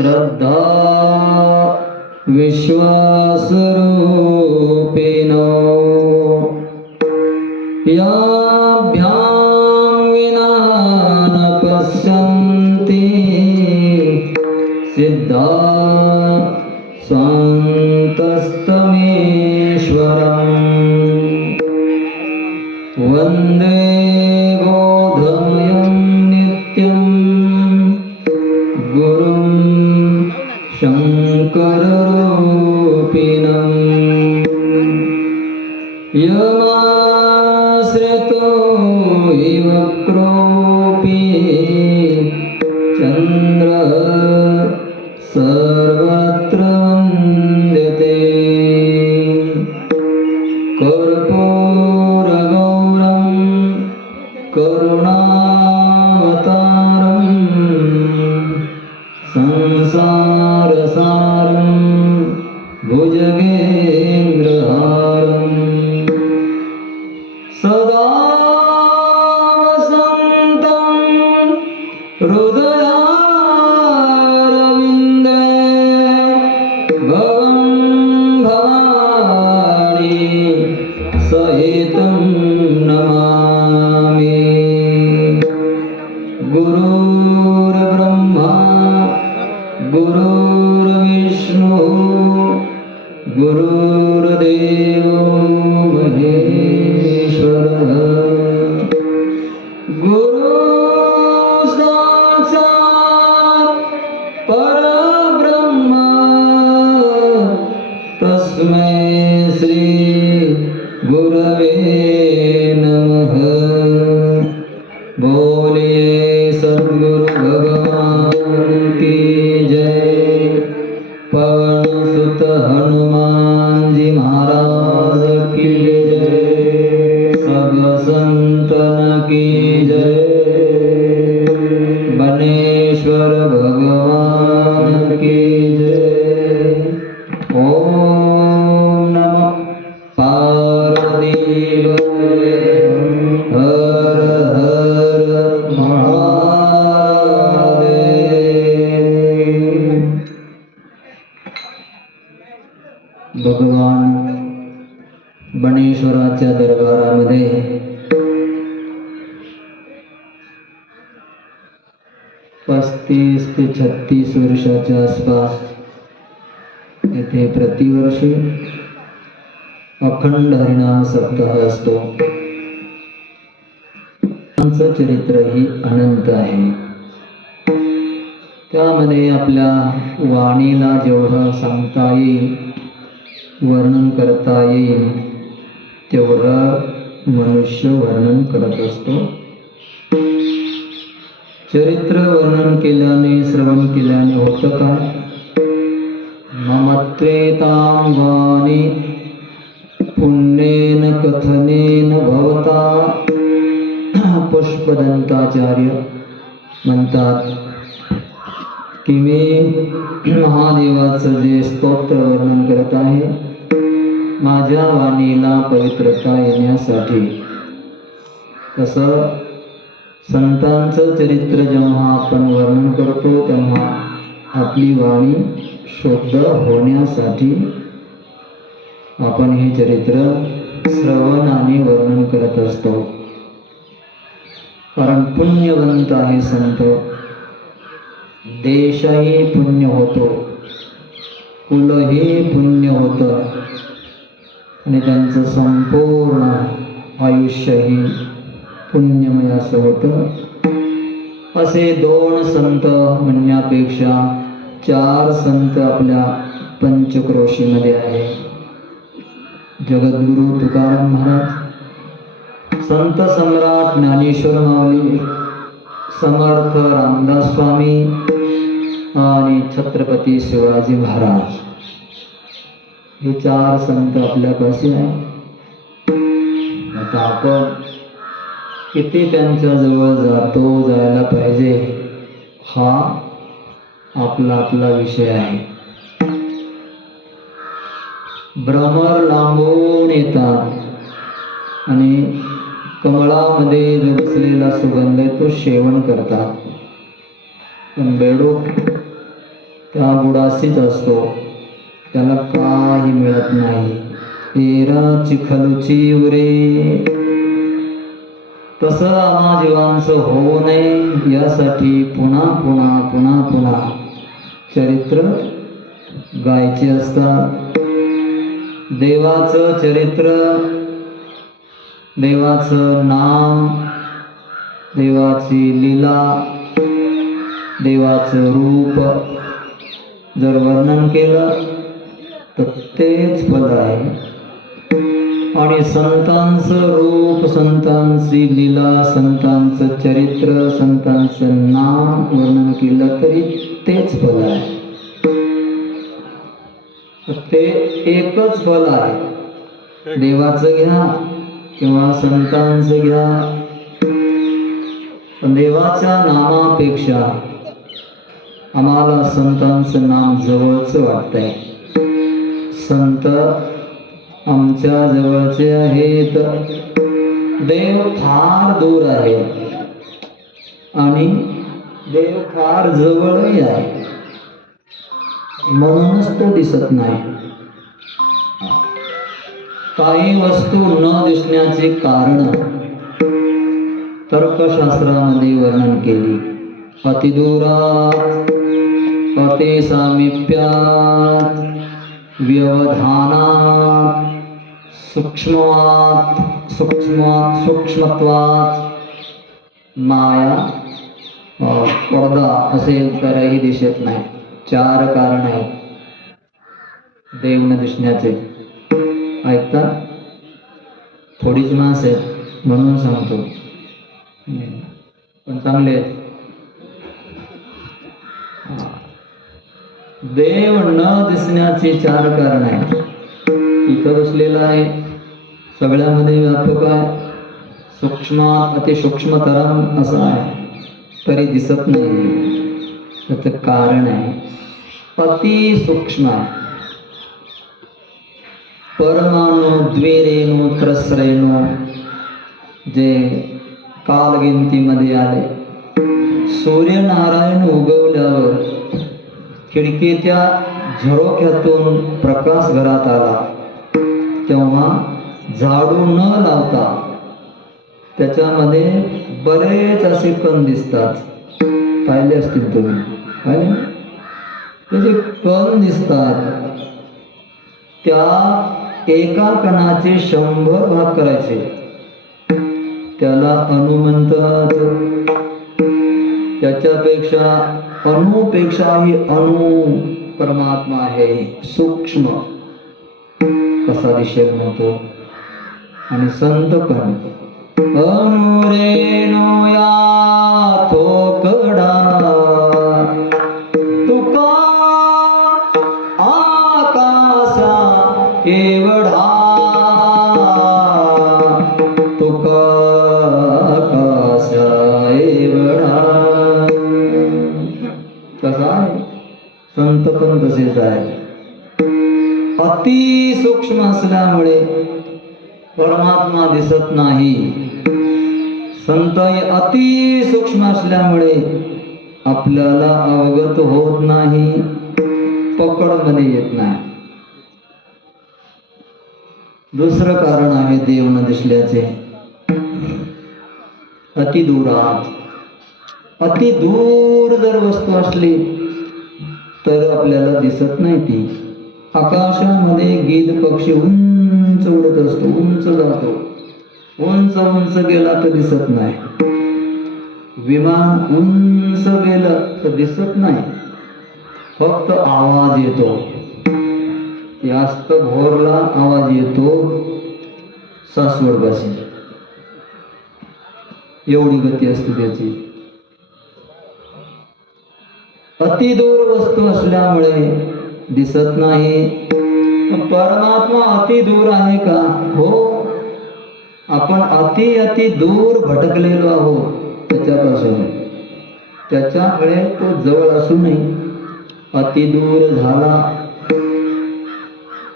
श्रद्धा विश्वासरूपिणो याभ्यां विना न पश्यन्ति सिद्धा स्वान्तस्तमेश्वरम् वन्दे बोधमयं नित्यं गुरुं शङ्कररूपिणम् यमाश्रितो हि वक्रोऽपि चन्द्रः सर्वत्र वन्द्यते कर्पूरगौरं करुणावतारं संसारसारं भुजगेन्द्रहारं सदा वसन्तं हृदयारविन्दे भवं भवानी सहितं नमामि। गुरुर्ब्रह्मा गुरुर्विष्णु गुरुर्देवो महेश्वरः गुरु साक्षात् परब्रह्म तस्मै श्री गुरवे नमः। बोलिए सद्गुरु भगवान की जय। पवन सुत हनुमान जी महाराज की जय। सब संतन की जय। बनेश्वर भगवान की जय। ओम नमः पार्वतीपतये हर हर महादेव। भगवान बनेश्वराच्या दरबारामध्ये 35 ते 36 वर्षाच्या आसपास येथे प्रतिवर्षी अखंड हरिनाम सप्ताह असतो. त्यांचं चरित्र ही अनंत आहे. त्यामध्ये आपल्या वाणीला जेवढं सांगता येईल, वर्णन करता येईल, तेवढं मनुष्य वर्णन करत असतो. चरित्र वर्णन केल्याने, श्रवण केल्याने होतं काय? ममत्वेतां वाणी पुण्येन कथनेन भवता. पुष्पदंताचार्य म्हणतात की मी महादेवाचं जे स्तोत्र वर्णन करत आहे, माझ्या वाणीला पवित्रता येण्यासाठी. तसं संतांचं चरित्र जेव्हा आपण वर्णन करतो, तेव्हा आपली वाणी शुद्ध होण्यासाठी आपण हे चरित्र श्रवणाने वर्णन करत असतो. कारण पुण्यवंत आहे संत, देशही पुण्य होतो, कुलही पुण्य होतं आणि त्यांचं संपूर्ण आयुष्यही पुण्यमय असं होतं. असे 2 संत म्हणण्यापेक्षा 4 संत आपल्या पंचक्रोशीमध्ये आहे. जगद्गुरु तुकाराम महाराज, संत सम्राट ज्ञानेश्वर माऊली, समर्थ रामदास स्वामी आणि छत्रपती शिवाजी महाराज, हे 4 संत आपल्यापाशी आहे. आता आपण किती त्यांच्या जवळ जातो, जायला पाहिजे, हा आपला विषय आहे. भ्रमर लांबून येतात आणि कमळामध्ये जो बसलेला सुगंध आहे तो सेवन करतात. पण बेडूक त्या बुडाशीच असतो, त्याला काही मिळत नाही. एरा चिखलुची उरे. तसं आम्हा जीवांचं होऊ नये यासाठी पुन्हा पुन्हा पुन्हा पुन्हा चरित्र गायचे असतात. देवाचं चरित्र, देवाचं नाम, देवाची लीला, देवाचं रूप जर वर्णन केलं तर तेच फल आहे. आणि संतांचं रूप, संतांची लीला, संतांचं चरित्र, संतांचं नाम वर्णन केलं तरी तेच फल आहे. ते एकच फल आहे. देवाचं घ्या किंवा संतांचं घ्या, पण देवाच्या नामापेक्षा आम्हाला संतांचं नाम जवळचं वाटतंय. संत आमच्या जवळचे आहेत, देव फार दूर आहे आणि देव फार जवळही आहे, म्हणूनच तो दिसत नाही. काही वस्तू न दिसण्याचे कारण तर्कशास्त्रामध्ये वर्णन केली. अतिदूरात, अतिसामीप्यात, व्यवधानात, सूक्ष्मत्वात, माया, पडदा असेल तरही दिसत नाही. 4 कारण आहेत देव न दिसण्याचे. ऐकता? थोडीच मास आहे म्हणून सांगतो, पण चांगले आहेत. देव न दिसण्याचे 4 कारण आहेत. इथं बसलेला आहे, सगळ्यामध्ये व्यापक आहे, सूक्ष्मात अतिसूक्ष्मतरम असं आहे, तरी दिसत नाही. त्याचं कारण आहे अतिसूक्ष्म आहे. परमाणु, द्विरेणू, त्रसरेणू जे कालगिनतीमध्ये आले. सूर्यनारायण उगवल्यावर खिडकीच्या झरोख्यातून प्रकाश घरात आला तेव्हा झाडू न लावता त्याच्यामध्ये बरेच असे कण दिसतात. पाहिले असतील तुम्ही, पाहिले? ते जे कण दिसतात त्या एका कणाचे 100 भाग करायचे, त्याला अणु म्हणतात. त्याच्यापेक्षा अणुपेक्षाही अणु परमात्मा आहे, सूक्ष्म कसा दिसेल म्हणतो. आणि संत पण अणुरेणू या थोकडा तुका आकाशा एवढा, तुका आकाशा एवढा. कसा आहे? संत पण तसेच आहे. अति सूक्ष्म असल्यामुळे परमात्मा दिसत नाही. संत अति सूक्ष्म असल्यामुळे आपल्याला अवगत होत नाही, पकडमध्ये येत नाही. दुसरं कारण आहे देव न दिसल्याचे, अति दूरात. अति दूर जर वस्तू असली तर आपल्याला दिसत नाही ती. आकाशामध्ये गिध पक्षी उंच उडत असतो, उंच जातो, उंच उंच गेला तर दिसत नाही. विमान उंच गेलं तर दिसत नाही, फक्त आवाज येतो. जास्त भोरला आवाज येतो, सासवड बसेल एवढी गती असते त्याची. अति दूर वस्तू असल्यामुळे दिसत नाही. परमात्मा अति दूर आहे का? हो, आपण अति दूर भटकलेलो आहोत त्याच्यापासून. त्याच्यामुळे तो जवळ असूनही अति दूर झाला.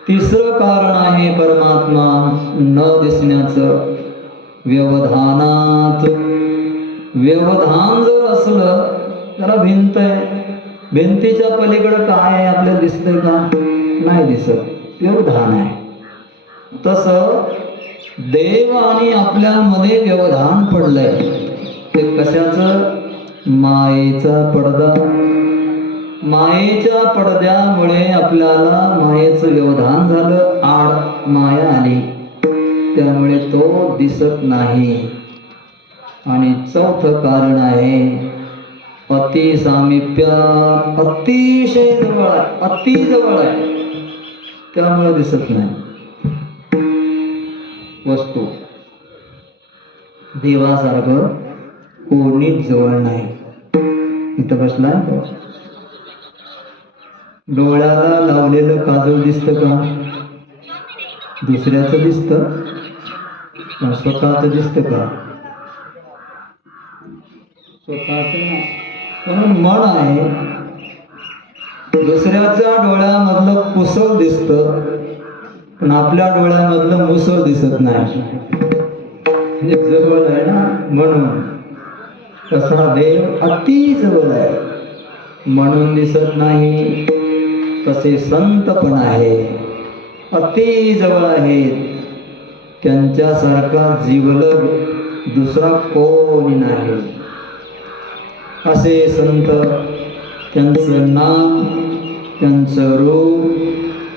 तिसरं कारण आहे परमात्मा न दिसण्याचं, व्यवधानात. व्यवधान जर असलं, त्याला भिंत आहे, भिंतीच्या पलीकडं काय आहे आपल्याला दिसतंय का? नाही दिसत, व्यवधान आहे. तसं देव आणि आपल्यामध्ये व्यवधान पडलंय. ते कशाचं? मायेचा पडदा. मायेच्या पडद्यामुळे आपल्याला मायेचं व्यवधान झालं, आड माया आली, त्यामुळे तो दिसत नाही. आणि चौथं कारण आहे अति सामिप्य, अतिशय जवळ आहे, अति जवळ आहे, त्यामुळे दिसत नाही वस्तू. देवासारखं कोणीच जवळ नाही. इथं बसलाय तो, डोळ्याला लावलेलं काजळ दिसतं का? दुसऱ्याचं दिसतं, स्वतःच दिसतं का? स्वतःच नाही. म्हणून मन आहे, दुसऱ्याच्या डोळ्यामधलं पुसळ दिसतं, पण आपल्या डोळ्यामधलं मुसळ दिसत नाही. म्हणजे जवळ आहे ना, म्हणून. तसा देव अति जवळ आहे, म्हणून दिसत नाही. तसे संत पण आहे, अति जवळ आहेत, त्यांच्यासारखा जीवलग दुसरा कोणी नाही. असे संत, त्यांचं नाम, त्यांचं रूप,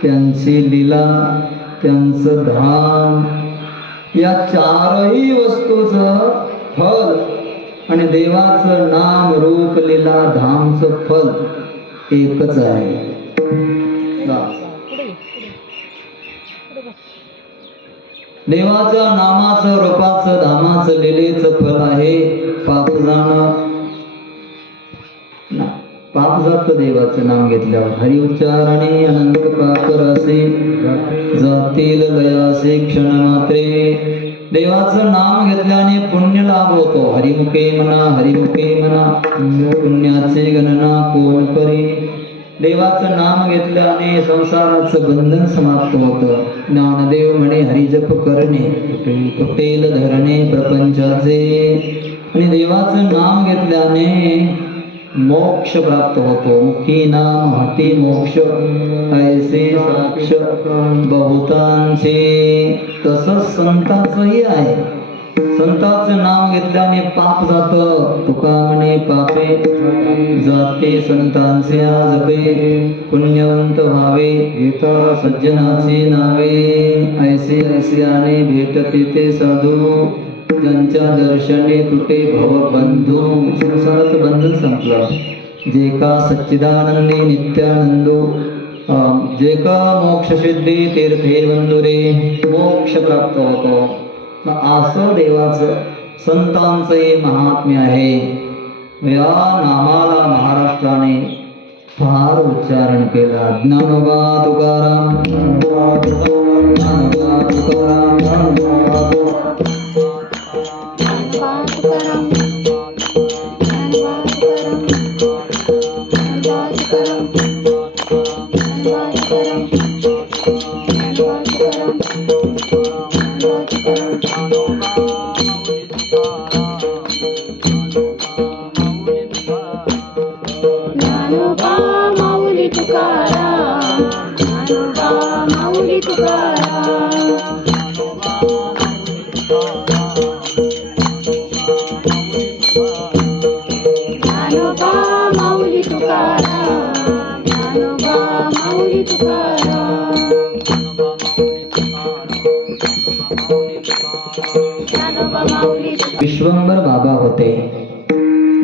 त्यांची लीला, त्यांचं धाम, या चारही वस्तूचं फल आणि देवाचं नाम, रूप, लीला, धामचं फल एकच आहे. देवाचं नामाचं, रूपाचं, धामाचं, लीलेचं फल आहे पाप जाणं. पाप जात देवाचं नाम घेतल्यावर. हरि उच्चारणे अनंत पाप रासे, जातील लयासे क्षण मात्रे. देवाचं नाम घेतल्याने पुण्य लाभ होतो. हरिमुखे म्हणा, हरिमुखे म्हणा, पुण्याचे गणना कोण करे. देवाचं नाम घेतल्याने संसाराचं बंधन समाप्त होतं. ज्ञानदेव म्हणे हरिजप करणे, तुटेल धरणे प्रपंचाचे. आणि देवाचं नाम घेतल्याने मोक्ष प्राप्त होतो. मुखी नाम हाती मोक्ष, ऐसे साक्ष बहुतांचे. तसंच संताचंही आहे. संताचं नाव घेतल्याने पाप जातं. तुका म्हणे पापे जाते संतांचे जपे, पुण्यवंत व्हावे येता सज्जनाचे नावे. ऐसे ऐसे आणे भेटते ते साधू, ज्यांच्या दर्शने तुटे भवबंधू. संसाराचं बंधन संपलं. जे का सच्चिदानंदी नित्यानंदो, जे का मोक्ष सिद्धी तीर्थे वंदुरे. मोक्ष प्राप्त होतो. असं देवाचं, संतांचंही महात्म्य आहे. या नामाला महाराष्ट्राने फार उच्चारण केला. ज्ञानोबा तुकाराम, ज्ञानोबा तुकाराम, ज्ञानोबा तुकाराम, ज्ञानोबा तुकाराम. विश्वंभर बाबा होते.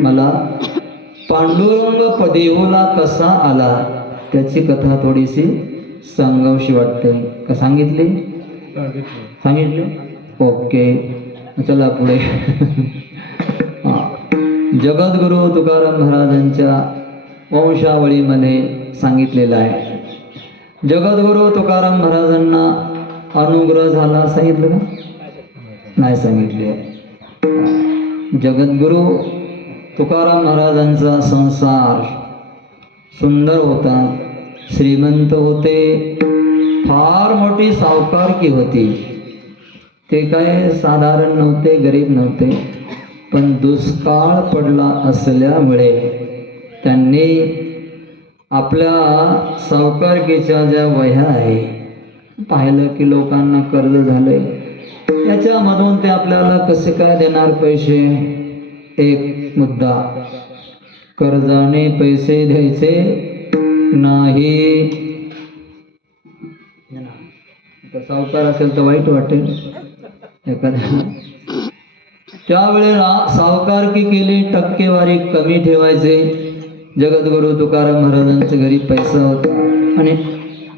मला पांडुरंग देहूला कसा आला त्याची कथा थोडीशी सांगावीशी वाटते. का सांगितली? ओके, चला पुढे. जगद्गुरु तुकाराम महाराजांच्या वंशावळीमध्ये सांगितलेलं आहे. जगद्गुरु तुकाराम महाराजांना अनुग्रह झाला सांगितलं का? नाही सांगितले. जगद्गुरु तुकाराम महाराजांचा संसार सुंदर होता, श्रीमंत होते, फार मोठी सावकारकी होती. ते काय साधारण नव्हते, गरीब नव्हते, पण दुष्काळ पडला असल्यामुळे त्यांनी आपल्या सावकारकीच्या ज्या वह्या आहे, पाहिलं की लोकांना कर्ज झालंय, याच्यामधून ते आपल्याला कसे काय देणार पैसे? एक मुद्दा, कर्जाने पैसे द्यायचे नाही. सावकार असेल तर वाईट वाटेल एखाद्या. त्यावेळेला सावकारकी केली, टक्केवारी कमी ठेवायचे. जगद्गुरु तुकाराम महाराजांच्या घरी पैसा होता आणि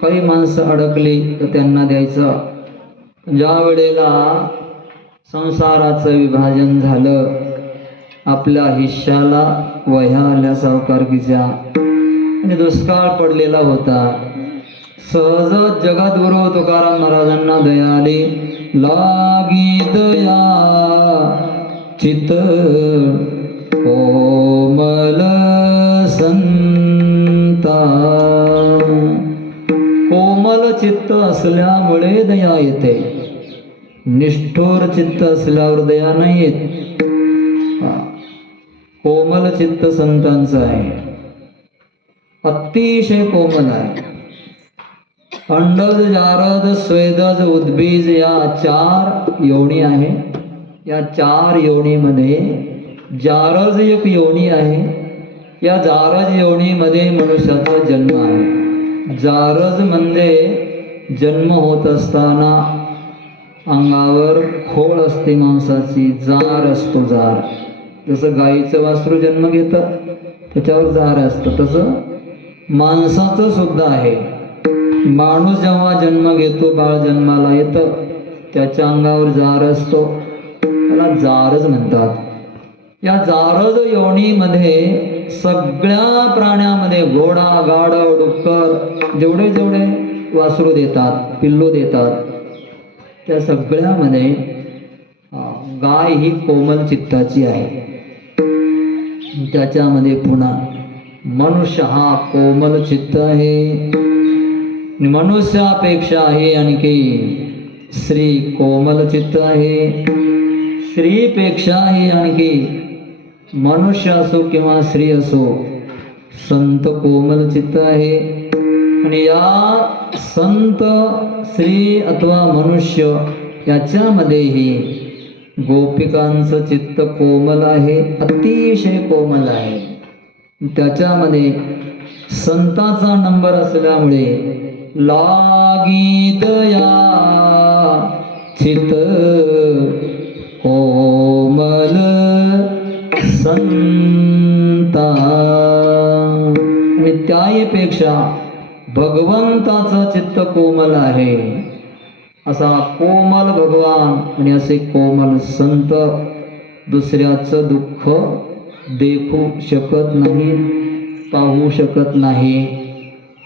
काही माणसं अडकली तर त्यांना द्यायचं. ज्या वेळेला संसाराचं विभाजन झालं, आपल्या हिश्श्याला वह्या आल्या सावकारकीच्या आणि दुष्काळ पडलेला होता. सहज जगद्गुरु तुकाराम महाराजांना दया आली. लागी दया चित कोमल संता. कोमल चित्त असल्यामुळे दया येते, निष्ठुर चित्त असल्यावर दया नाही येत. कोमल चित्त संतांचं आहे, अतिशय कोमल आहे. अंडज, जारद, स्वेदज, उद्बीज या 4 योनी आहे. या 4 योनीमध्ये जारज एक योनी आहे. या जारज योनीमध्ये मनुष्याचा जन्म आहे. जारज म्हणजे जन्म होत असताना अंगावर खोळ असते मांसाची, जार असतो. जार जसं गाईचं वासरू जन्म घेतं त्याच्यावर जार असतं, तसं माणसाचं सुद्धा आहे. माणूस जेव्हा जन्म घेतो, बाळ जन्माला येतं, त्याच्या अंगावर जार असतो, त्याला जारज म्हणतात. या जारज योनीमध्ये सगळ्या प्राण्यामध्ये घोडा, गाढव, डुक्कर जेवढे जेवढे वासरू देतात, पिल्लू देतात, त्या सगळ्यामध्ये गाय ही कोमल चित्ताची आहे. त्याच्यामध्ये पुन्हा मनुष्य हा कोमल चित्त आहे. मनुष्यापेक्षा हे आणखी स्त्री कोमल चित्त आहे. स्त्रीपेक्षा हे आणखी मनुष्य असो किंवा स्त्री असो, संत कोमल चित्त आहे. आणि या संत, स्त्री अथवा मनुष्य याच्यामध्येही गोपिकांचं चित्त कोमल आहे, अतिशय कोमल आहे. त्याच्यामध्ये संतांचा नंबर असल्यामुळे लागी दया चित कोमल संता. आणि त्याहीपेक्षा भगवंताचं चित्त कोमल आहे. असा कोमल भगवान आणि असे कोमल संत दुसऱ्याचं दुःख देखू शकत नाही, पाहू शकत नाही.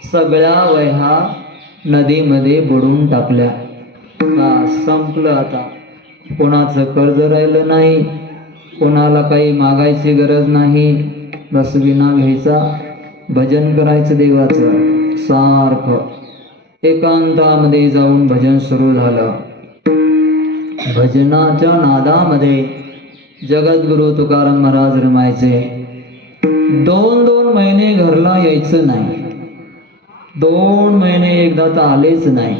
सगळ्या वह्या नदीमध्ये बुडून टाकल्या. संपलं आता. कोणाचं कर्ज राहिलं नाही, कोणाला काही मागायची गरज नाही. बस विना घ्यायचा, भजन करायचं देवाचं सारखं. एकांतामध्ये जाऊन भजन सुरू झालं. भजनाच्या नादामध्ये जगद्गुरु तुकाराम महाराज रमायचे. 2-2 महिने घरला यायचं नाही. 2 महिने एकदा तर आलेच नाही.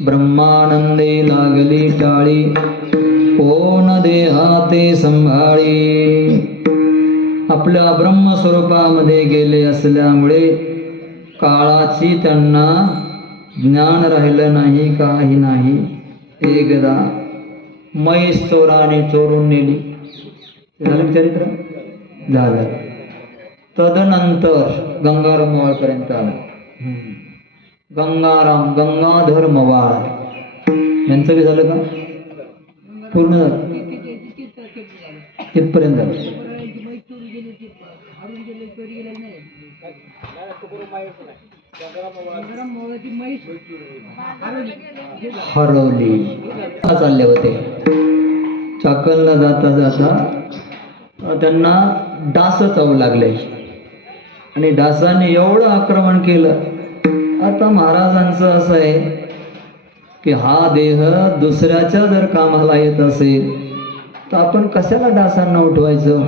ब्रह्मानंदे लागली टाळी, कोण देहाते संभाळी. आपल्या ब्रह्मस्वरूपामध्ये गेले असल्यामुळे काळाची त्यांना ज्ञान राहिलं नाही, काही नाही. एकदा म्हैस चोराने चोरून नेली. झालं चरित्र झालं. तदनंतर गंगाराम मवाळपर्यंत आला. गंगाराम, गंगाधर मवाळ यांचं बी झालं का? पूर्ण झालं. कितपर्यंत झालं? हरवली. चालले होते. चाकणला जाता जाता त्यांना डास चावू लागले आणि डासाने एवढं आक्रमण केलं. आता महाराजांचं असं आहे की हा देह दुसऱ्याच्या जर कामाला येत असेल तर आपण कशाला डासांना उठवायचं.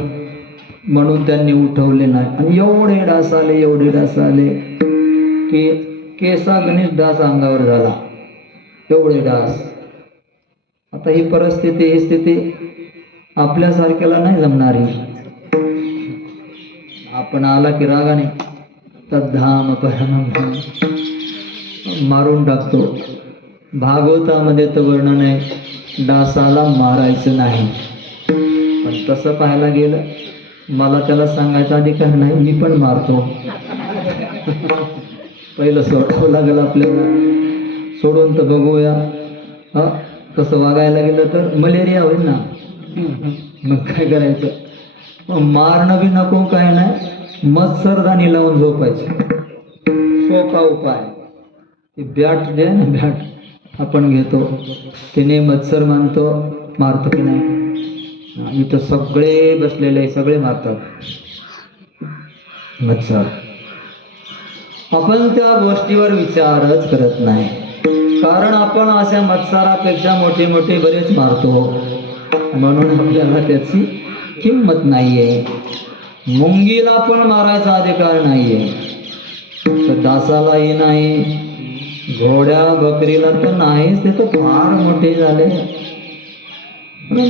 म्हणून त्यांनी उठवले नाही. आणि एवढे डास आले की केसा गणेश डास अंगावर झाला, एवढे डास. आता ही परिस्थिती, ही स्थिती आपल्यासारख्याला नाही जमणारी. आपण आला की रागाने तद्धाम परमं मारून टाकतो. भागवतामध्ये तर वर्णन आहे डासाला मारायचं नाही. पण तसं पाहायला गेलं, मला त्याला सांगायचा अधिकार नाही, मी पण मारतो. पहिलं सोडावं लागेल आपल्याला. सोडून तर बघूया. तसं वागायला गेलं तर मलेरिया होईल ना. मग काय करायचं? मारणं बी नको, काय नाही, मच्छरदाणी लावून झोपायचं. सोपा उपाय. ते बॅट जे आहे ना, बॅट आपण घेतो, तिने मच्छर मारतो की नाही? इथं सगळे बसलेले सगळे मारतात मच्छर. आपण त्या गोष्टीवर विचारच करत नाही, कारण आपण अशा मत्सरापेक्षा मोठे मोठे बरेच मारतो, म्हणून आपल्याला त्याची किंमत नाहीये. मुंगीला पण मारायचा अधिकार नाहीये, तर डासालाही नाही, घोड्या बकरीला तर नाहीच, ते तर फार मोठे झाले.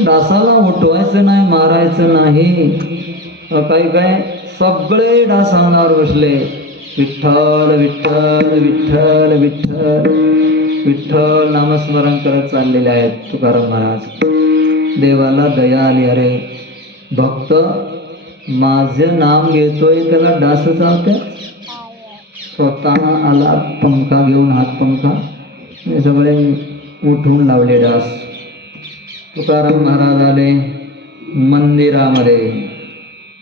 डासाला उठवायचं नाही, मारायचं नाही. काय सगळे डास अंगावर बसले. विठ्ठल विठ्ठल विठ्ठल विठ्ठल विठ्ठल नामस्मरण करत चाललेले आहेत तुकाराम महाराज. देवाला दया आली. अरे भक्त माझं नाम घेतोय, त्याला डास चावते. स्वतः आला पंखा घेऊन, हात पंखा, हे सगळे उठून लावले डास. तुकाराम महाराज आले मंदिरामध्ये,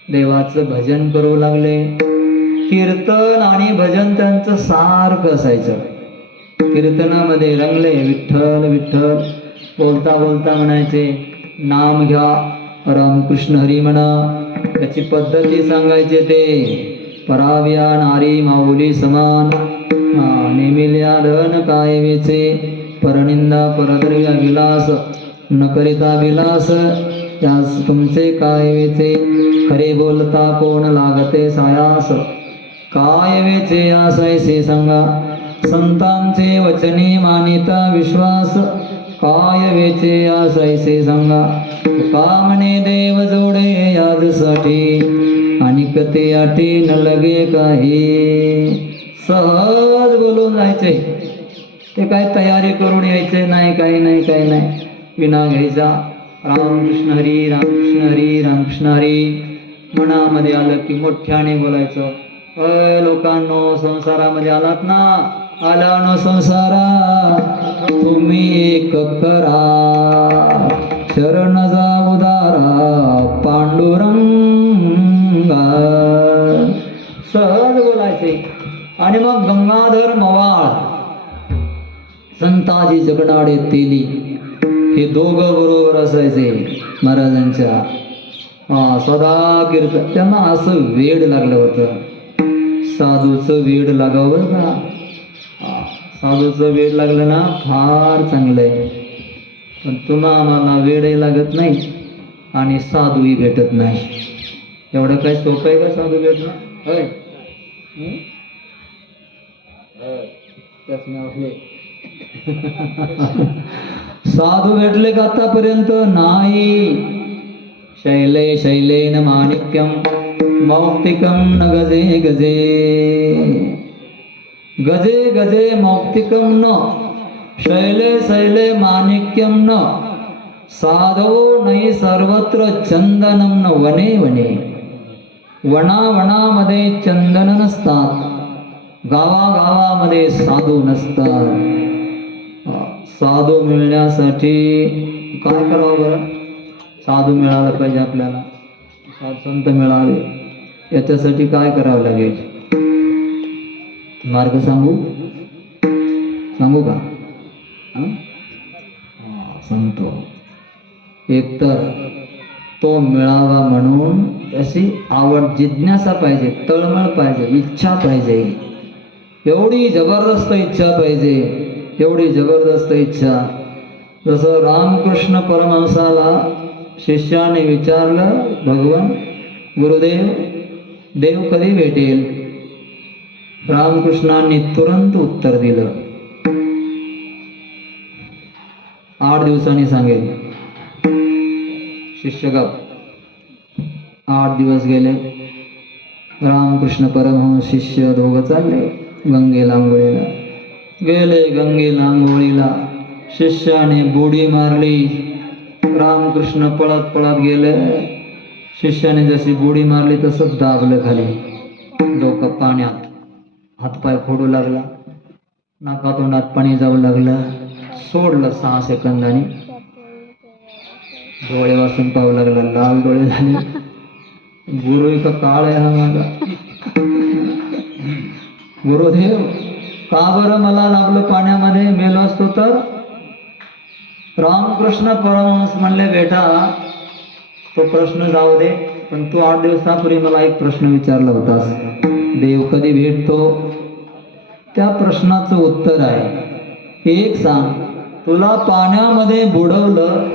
देवाचं भजन करू लागले. कीर्तन आणि भजन त्यांचं सारखं असायचं. कीर्तनामध्ये रंगले, विठ्ठल विठ्ठल बोलता बोलता म्हणायचे नाम घ्या, रामकृष्ण हरी म्हणा. त्याची पद्धती सांगायचे ते. पराव्या नारी माऊली समान, नेमिल्या धन काय वेचे, परनिंदा परद्रव्य विलास, न करिता विलास त्यास तुमचे काय वेचे. खरे बोलता कोण लागते सायास, काय वेचे आसैसे सांगा. संतांचे वचने मानिता विश्वास, काय वेचे आसैसे सांगा. तुका म्हणे देव जोडे याजसाठी, अनिक ते आठी न लगे काही. सहज बोलून जायचे, ते काय तयारी करून यायचे नाही, काही नाही. विना घ्यायचा. रामकृष्ण हरी रामकृष्ण हरी रामकृष्ण हरी मनामध्ये आलं की मोठ्याने बोलायचं. लोकांनो, संसारामध्ये आलात ना, आला न संसारा तुम्ही एक करा, शरण जा उदारा पांडुरंगा. सहज बोलायचे. आणि मग गंगाधर मवाळ, संताजी जगनाडे तेली, हे दोघं बरोबर असायचे महाराजांच्या. सदा कीर्तन. त्यांना असं वेड लागलं होतं, साधूचं वेड लागावं का. साधूचं वेड लागलं ना फार चांगलं आहे, पण तुम्हा आम्हाला वेडही लागत नाही आणि साधूही भेटत नाही. एवढं काय सोपं आहे का साधू भेटणं? होय, साधू भेटले का आतापर्यंत नाही. शैले शैलेन माणिक्यम मौक्तिकम न गजे गजे. गजे गजे मौक्तिकम न, शैले शैले माणिक्यम न, साधवो नाही सर्वत्र चंदनम न वने वने. वनावनामध्ये चंदन नसतात, गावागावामध्ये साधू नसतात. साधू मिळण्यासाठी काय करावं बरं? साधू मिळाला पाहिजे आपल्याला, साधू संत मिळावे, याच्यासाठी काय करावं लागेल? मार्ग सांगू का? सांगतो. एकतर तो मिळावा म्हणून त्याची आवड, जिज्ञासा पाहिजे, तळमळ पाहिजे, इच्छा पाहिजे. एवढी जबरदस्त इच्छा पाहिजे, एवढी जबरदस्त इच्छा. जसं रामकृष्ण परमहंसाला शिष्याने विचारलं, भगवान गुरुदेव, देव कधी भेटेल? रामकृष्णांनी तुरंत उत्तर दिलं, 8 दिवसांनी सांगेल. शिष्य गप. 8 दिवस गेले. रामकृष्ण परमहंस शिष्य दोघं चालले गंगेला आंघोळीला. गेले गंगेला आंघोळीला. शिष्याने बुडी मारली. रामकृष्ण पळत पळत गेले. शिष्याने जशी बुडी मारली तसंच दाबलं खाली. डोकं पाण्यात. हातपाय फोडू लागला. नाकातोंडात पाणी जाऊ लागलं. सोडलं 6 सेकंदांनी. डोळे वाचून पाहू लागला. लाल डोळे झाले. गुरु इथं काळ आहे हा माझा. गुरुदेव, का बरं मला लागलं पाण्यामध्ये? मेलो असतो तर? रामकृष्ण परमहंस म्हणले, बेटा तो प्रश्न जाऊ दे, पण तू 8 दिवसापूर्वी मला एक प्रश्न विचारला होतास, देव कधी भेटतो? त्या प्रश्नाचं उत्तर आहे, एक सांग, तुला पाण्यामध्ये बुडवलं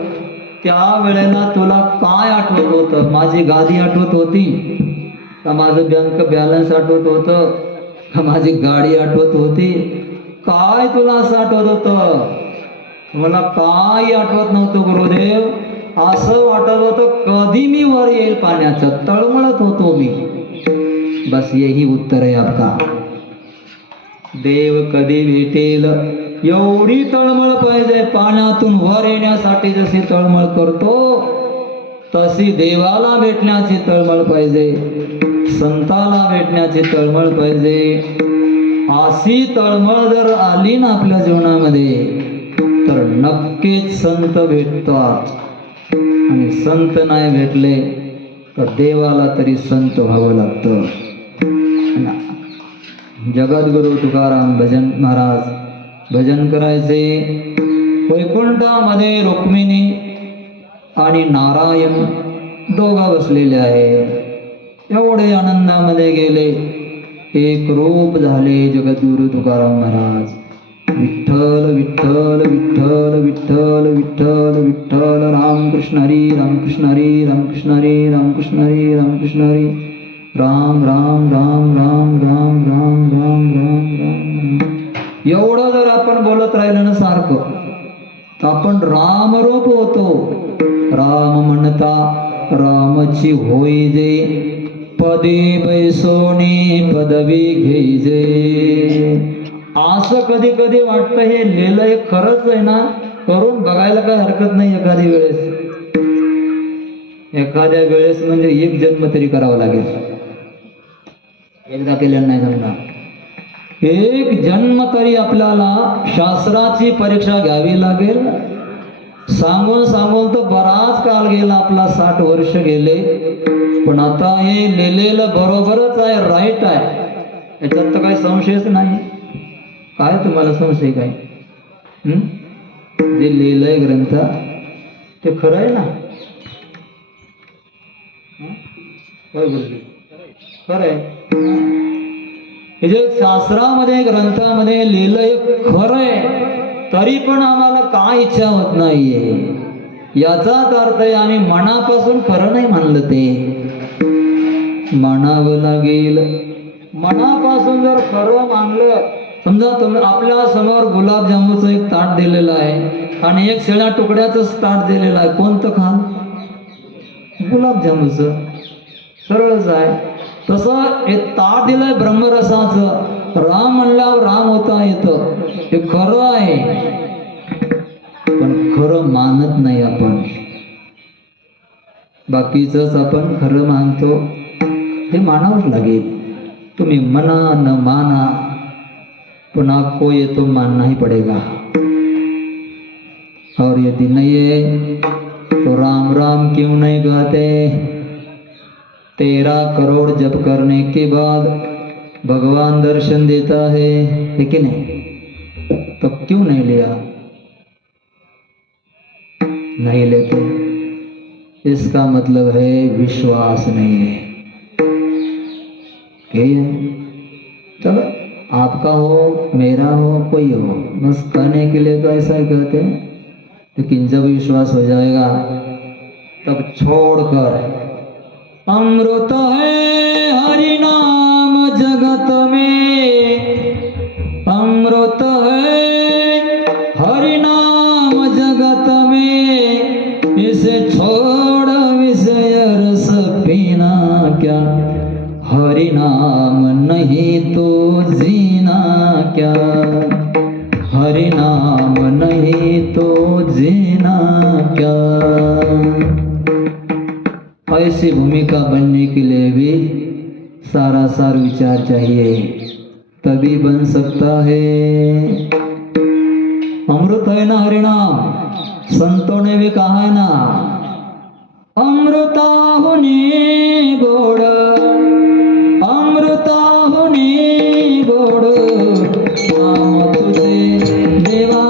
त्या वेळेला तुला काय आठवत होतं? माझी गादी आठवत होती का? माझं बँक बॅलन्स आठवत होतं का? माझी गाडी आठवत होती? काय तुला असं आठवत होतं? मला काही आठवत नव्हतं गुरुदेव. असं वाटत होतं कधी मी वर येईल पाण्याचं. तळमळत होतो मी. बस यही उत्तर आहे आपका. देव कधी भेटेल एवढी तळमळ पाहिजे. पाण्यातून वर येण्यासाठी जशी तळमळ करतो तशी देवाला भेटण्याची तळमळ पाहिजे. संताला भेटण्याची तळमळ पाहिजे. अशी तळमळ जर आली ना आपल्या जीवनामध्ये तर नक्कीच संत भेटतात. आणि संत नाही भेटले तर देवाला तरी संत व्हावं लागतं. जगद्गुरु तुकाराम भजन महाराज भजन करायचे. वैकुंठामध्ये रुक्मिणी आणि नारायण दोघं बसलेले आहे. एवढे आनंदामध्ये गेले. एक रूप झाले जगद्गुरु तुकाराम महाराज. विठ्ठल विठ्ठल विठ्ठल विठ्ठल विठ्ठल विठ्ठल रामकृष्ण हरी रामकृष्ण हरी रामकृष्ण हरी रामकृष्ण हरी रामकृष्ण हरी राम राम राम राम राम राम राम राम राम. एवढं जर आपण बोलत राहिलं ना सारखं तर आपण रामरूप होतो. राम म्हणता रामची होई जे, पदे बैसोनी पदवी घेईजे. असं कधी कधी वाटतं हे लिहिलंय खरंच आहे ना, करून बघायला काय हरकत नाही. एखाद्या वेळेस म्हणजे एक जन्म तरी करावा लागेल. एकदा केल्यानं नाही जमणार. एक जन्म तरी आपल्याला शास्त्राची परीक्षा घ्यावी लागेल. सांगून सांगून तर बराच काल गेला आपला, 60 वर्ष गेले. पण आता हे लिहिलेलं बरोबरच आहे, राईट आहे, याच्यात तर काही संशयच नाही. काय तुम्हाला संशय काय? जे लिहिलंय ग्रंथ ते खरं आहे ना? खरं आहे. हे जे शास्त्रामध्ये ग्रंथामध्ये लिहिलंय खरं आहे, तरी पण आम्हाला काय इच्छा होत नाहीये. याचाच अर्थ आहे आम्ही मनापासून खरं नाही मानलं. ते मानावं लागेल. मनापासून जर खरं मानलं, समजा तुम्ही आपल्या समोर गुलाबजामुचं एक ताट दिलेलं आहे आणि एक शेळ्या तुकड्याचं ताट दिलेलं आहे, कोणतं खाल? गुलाबजामुचं. सरळच आहे. तसं एक ताट दिलंय ब्रह्मरसाचं, राम म्हणल्यावर राम होता येतं, हे खरं आहे. पण खरं मानत नाही आपण. बाकीचंच आपण खरं मानतो. हे मानावंच लागेल. तुम्ही मना न माना, पण आपको ये तो मानना ही पड़ेगा. और यदि नहीं है तो राम राम क्यों नहीं कहते? 13 करोड़ जप करने के बाद भगवान दर्शन देता है कि नहीं? तब क्यों नहीं लिया? नहीं लेते, इसका मतलब है विश्वास नहीं है. चलो आपका हो, मेरा हो, कोई हो, बस कहने के लिए तो ऐसा ही कहते हैं. लेकिन जब विश्वास हो जाएगा तब छोड़कर अमृत है हरि नाम जगत में, अमृत है हरि नाम जगत में, इसे छोड़ विषय रस पीना क्या, हरि नाम नहीं तो जीना क्या, हरि नाम नहीं तो जीना क्या। ऐसी भूमिका बनने के लिए भी सारा सार विचार चाहिए, तभी बन सकता है। अमृत है ना हरि नाम, संतों ने भी कहा है ना, अमृताहुनी गोड, अमृताहुनी गोड, नाम तुझे देवा,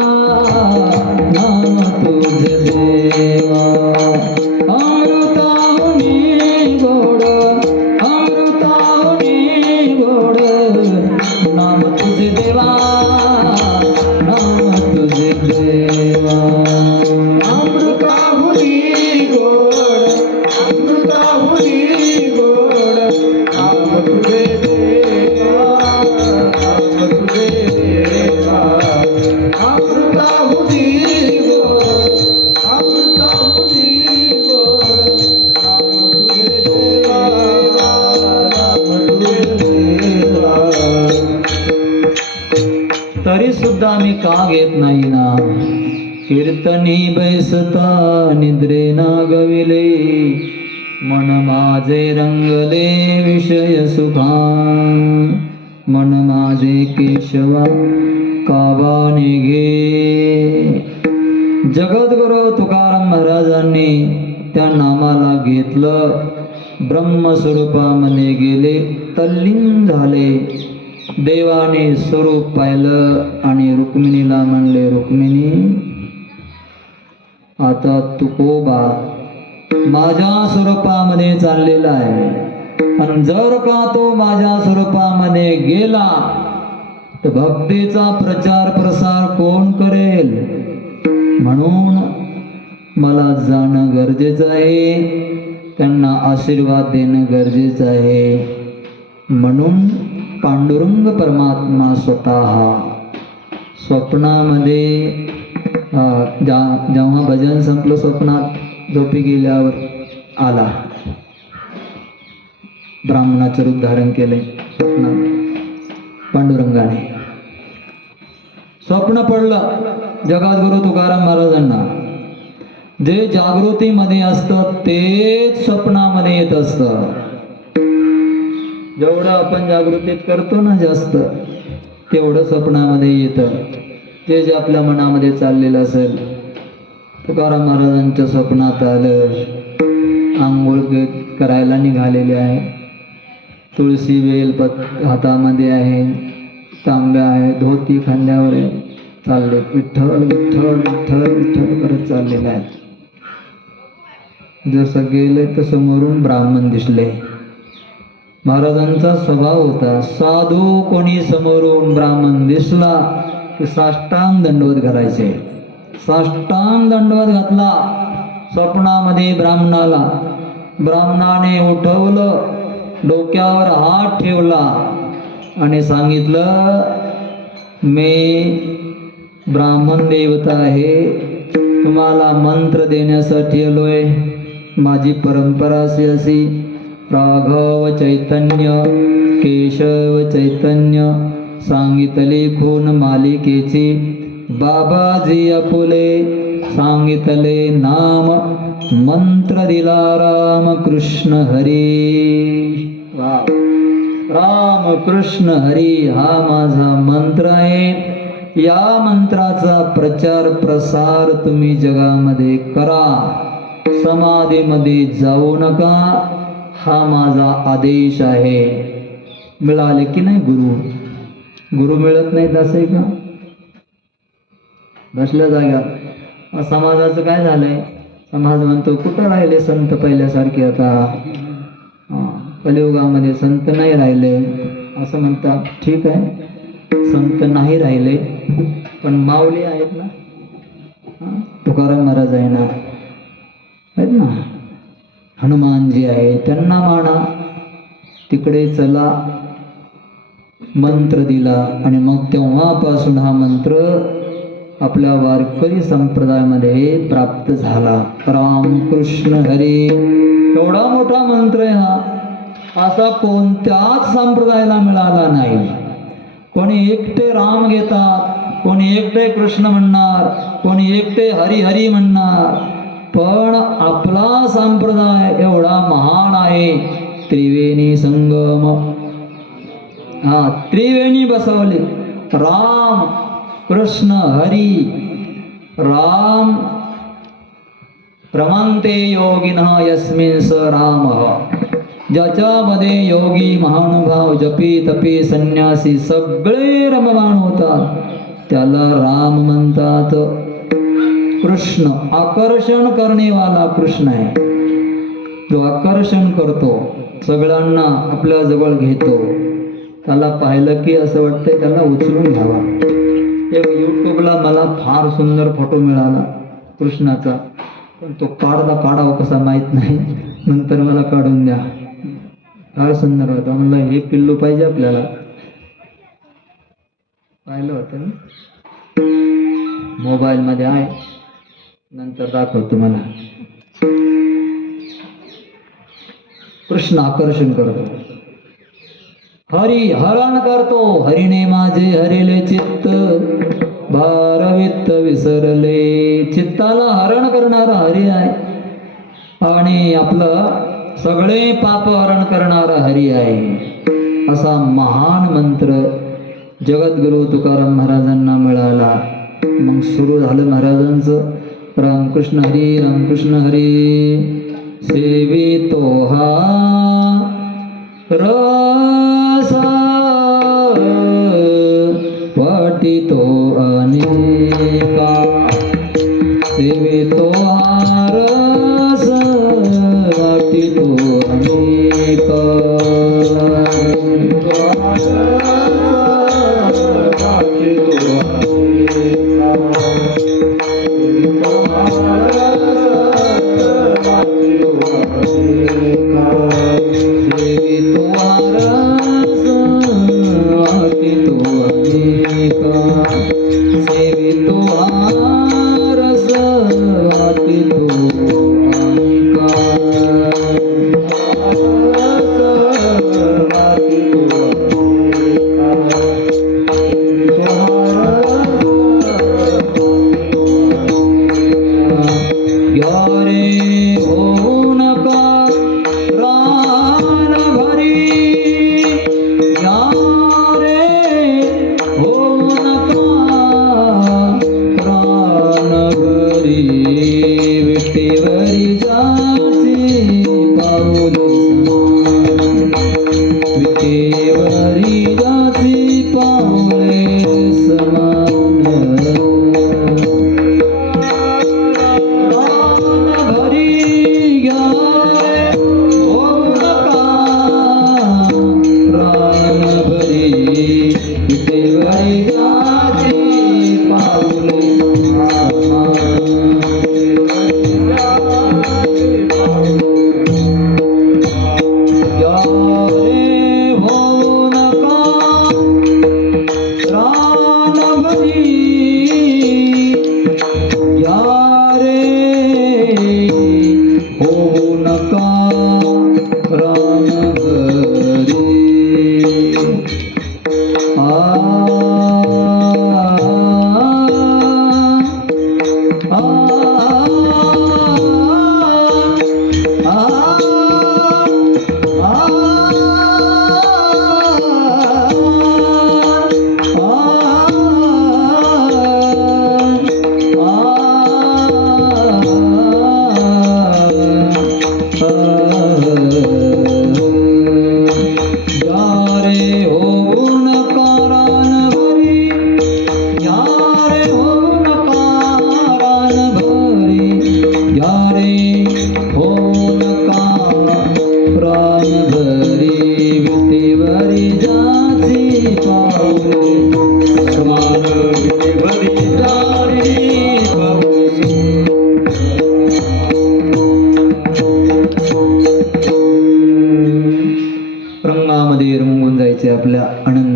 नाम तुझे देवा, अमृताहुनी गोड, अमृताहुनी गोड, नाम तुझे देवा, नाम तुझे देवा, अमृताहुनी गोड, अमृताहुनी गोड, नाम तुझे देवा, नाम तुझे देवा, अमृताहुनी गोड, अमृताहुनी गोड, नाम तुझे देवा, नाम तुझे देवा। तरी सुद्धा मी का घेत नाही ना, कीर्तनी बैसता निद्रे ना गविले, मन माझे रंगले विषय सुखा, मन माझे केशवा कावाने घे। जगद्गुरु तुकाराम महाराजांनी त्या नामाला घेतलं, ब्रह्मस्वरूपामध्ये गेले, तल्लीन झाले, देवाने स्वरूप पाहिलं आणि रुक्मिणीला म्हणले, रुक्मिणी आता तुकोबा माझ्या स्वरूपामध्ये चाललेला आहे, आणि जर का तो माझ्या स्वरूपामध्ये गेला तर भक्तीचा प्रचार प्रसार कोण करेल, म्हणून मला जाणं गरजेचं आहे, त्यांना आशीर्वाद देणं गरजेचं आहे। म्हणून पांडुरंग परमात्मा स्वतः स्वप्नामध्ये जेव्हा भजन संपलं, स्वप्नात झोपी गेल्यावर आला, ब्राह्मणाचं रूप धारण केले स्वप्नात पांडुरंगाने। स्वप्न पडलं जगद्गुरु तुकाराम महाराजांना, जे जागृतीमध्ये असतं तेच स्वप्नामध्ये येत असतं। जेवढं आपण जागृतीत करतो ना जास्त, तेवढं स्वप्नामध्ये येतं, जे जे आपल्या मनामध्ये चाललेलं असेल। तुकाराम महाराजांच्या स्वप्नात आलं, आंघोळ करायला निघालेले आहे, तुळशी वेल हातामध्ये आहे, तांब्या आहे, धोती खांद्यावर आहे, चालले विठ्ठल विठ्ठल विठ्ठल विठ्ठल करत चाललेले आहेत। जसं गेले तर समोरून ब्राह्मण दिसले। महाराजांचा स्वभाव होता, साधू कोणी समोरून ब्राह्मण दिसला की साष्टांग दंडवत करायचे। साष्टांग दंडवत घातला स्वप्नामध्ये ब्राह्मणाला, ब्राह्मणाने उठवलं, डोक्यावर हात ठेवला आणि सांगितलं, मी ब्राह्मण देवता आहे, तुम्हाला मंत्र देण्यासाठी आलोय। माझी परंपरा अशी, राघव चैतन्य केशव चैतन्य सांगितले खून मालिकेची, बाबाजी आपुले सांगितले नाम, मंत्र दिला राम कृष्ण हरी। राम कृष्ण हरी हा माझा मंत्र आहे, या मंत्राचा प्रचार प्रसार तुम्ही जगामध्ये करा, समाधीमध्ये जाऊ नका, हा माझा आदेश आहे। मिळाले की नाही गुरु? गुरु मिळत नाहीत असे का? बसल्या जाग्यात समाजाचं काय झालंय? समाज म्हणतो कुठं राहिले संत पहिल्यासारखे, आता कलियुगामध्ये संत नाही राहिले असं म्हणतात। ठीक आहे, संत नाही राहिले पण माऊली आहेत ना, तुकाराम महाराज आहे ना, आहेत ना, हनुमानजी आहे त्यांना माना, तिकडे चला. मंत्र दिला आणि मग तेव्हापासून हा मंत्र आपल्या वारकरी संप्रदायामध्ये प्राप्त झाला. रामकृष्ण हरी एवढा मोठा मंत्र आहे हा, असा कोणत्याच संप्रदायाला मिळाला नाही. कोणी एकटे राम घेतात, कोणी एकटे कृष्ण म्हणणार, कोणी एकटे हरी हरी म्हणणार, पण आपला संप्रदाय एवढा महान आहे. त्रिवेणी संगम, हा त्रिवेणी बसवले. राम कृष्ण हरी. राम रमन्ते योगिनः यस्मिन् स रामः, ज्याच्यामध्ये योगी महानुभाव जपी तपी संन्यासी सगळे रममाण होतात त्याला राम म्हणतात. कृष्ण आकर्षण करणेवाला कृष्ण आहे, जो आकर्षण करतो, सगळ्यांना आपल्या जवळ घेतो. त्याला पाहिलं की असं वाटतंय त्याला उचलून घ्यावा. एक यूट्यूबला मला फार सुंदर फोटो मिळाला कृष्णाचा, पण तो काढावा कसा माहीत नाही, नंतर मला काढून द्या. फार सुंदर होता. म्हणलं हे पिल्लू पाहिजे आपल्याला. पाहिलं होतं ना, मोबाईल मध्ये आहे, नंतर दाखवतो तुम्हाला. कृष्ण आकर्षण करतो, हरी हरण करतो. हरीने माझे हरिले चित्त, भारवित्त विसरले. चित्ताला हरण करणारा हरी आहे आणि आपलं सगळे पाप हरण करणारा हरी आहे. असा महान मंत्र जगद्गुरु तुकाराम महाराजांना मिळाला. मग सुरू झालं महाराजांचं रामकृष्ण हरी रामकृष्ण हरी. सेवितो हा रसा वाटितो अनेका, सेवितो हा रस वाटितो अनेका.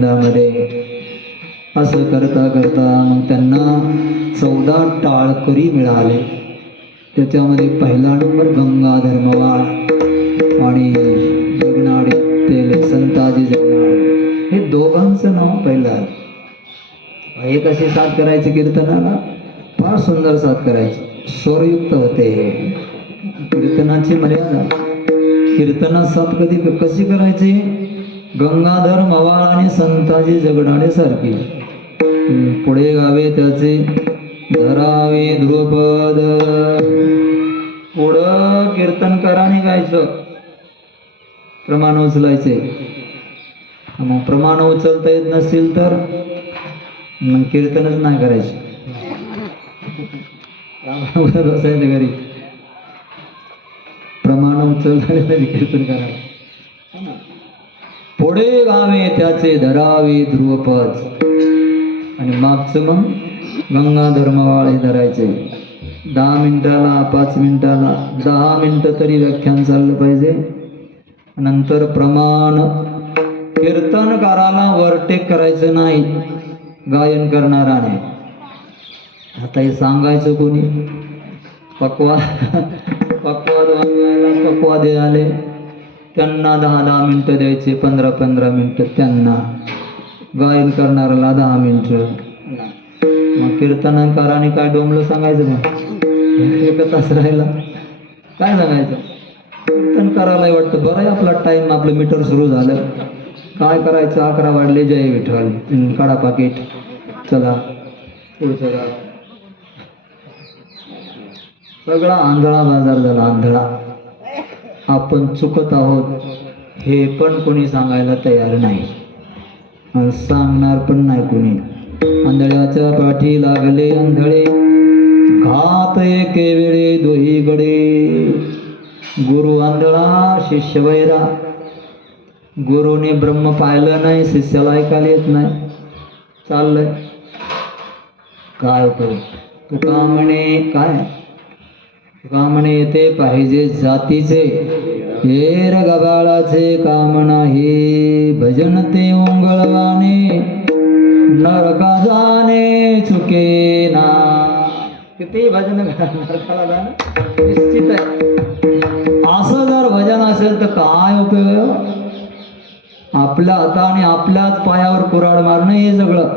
गोविंदामध्ये. असं करता करता मग त्यांना 14 टाळकरी मिळाले. त्याच्यामध्ये पहिला नंबर गंगाधर मवाळ आणि जगनाडे तेले संताजी जगनाडे, हे दोघांचं नाव पहिलं आलं. हे कसे साथ करायचे कीर्तनाला? फार सुंदर साथ करायचे, स्वरयुक्त होते. कीर्तनाची मर्यादा, कीर्तनात साथ कशी करायची? गंगाधर मवाळ आणि संताजी जगनाडे सारखी. पुढे गावे त्याचे धरावे ध्रुपद. पुढं कीर्तनकाराने गायचं, प्रमाण उचलायचे. मग प्रमाण उचलता येत नसतील तर मग कीर्तनच नाही करायचे, बसायचं घरी. प्रमाण उचलता पाहिजे कीर्तन करायला. पुढे गावे त्याचे धरावे ध्रुवपद आणि मागचं मग गंगाधर मवाळ हे धरायचे. 10 मिनिटाला 5 मिनिटाला 10 मिनिटं तरी व्याख्यान चाललं पाहिजे. नंतर प्रमाण. कीर्तनकाराला वरटेक करायचं नाही, गायन करणारा नाही. आता हे सांगायचं कोणी? पक्वाद वाजवायला पक्वादे आले, त्यांना 10-10 मिनिटं द्यायचे, 15-15 मिनिटं त्यांना. गायन करणाऱ्याला 10 मिनिटं. मग कीर्तनकाराने काय डोंबलं सांगायचं मग? 1 तास राहिला काय सांगायचं? कीर्तनकाराला वाटतं बरं आहे आपला टाईम, आपलं मीटर सुरू झालं, काय करायचं? 11 वाजले, जय विठ्ठल, काढा पाकिट, चला पुढचं गा. सगळा आंधळा बाजार झाला, आंधळा. आपण चुकत आहोत हे पण कोणी सांगायला तयार नाही आणि सांगणार पण नाही कोणी. आंधळ्याच्या पाठी लागले आंधळे, घात एके वेळे दोहीकडे. गुरु आंधळा, शिष्य वैरा. गुरुने ब्रह्म पाहिलं नाही, शिष्याला ऐकायला येत नाही, चाललंय काय करू? तुका म्हणे काय? तुका म्हणे येते पाहिजे जातीचे, हेर गबाळाचे काम नाही. भजन ते ओंगळवाने, नरका जाणे चुके ना. किती भजन नरकाला जाणं निश्चित आहे. असं जर भजन असेल तर काय उपयोग? आपल्या हाताने आपल्याच पायावर कुऱ्हाड मारणं हे सगळं,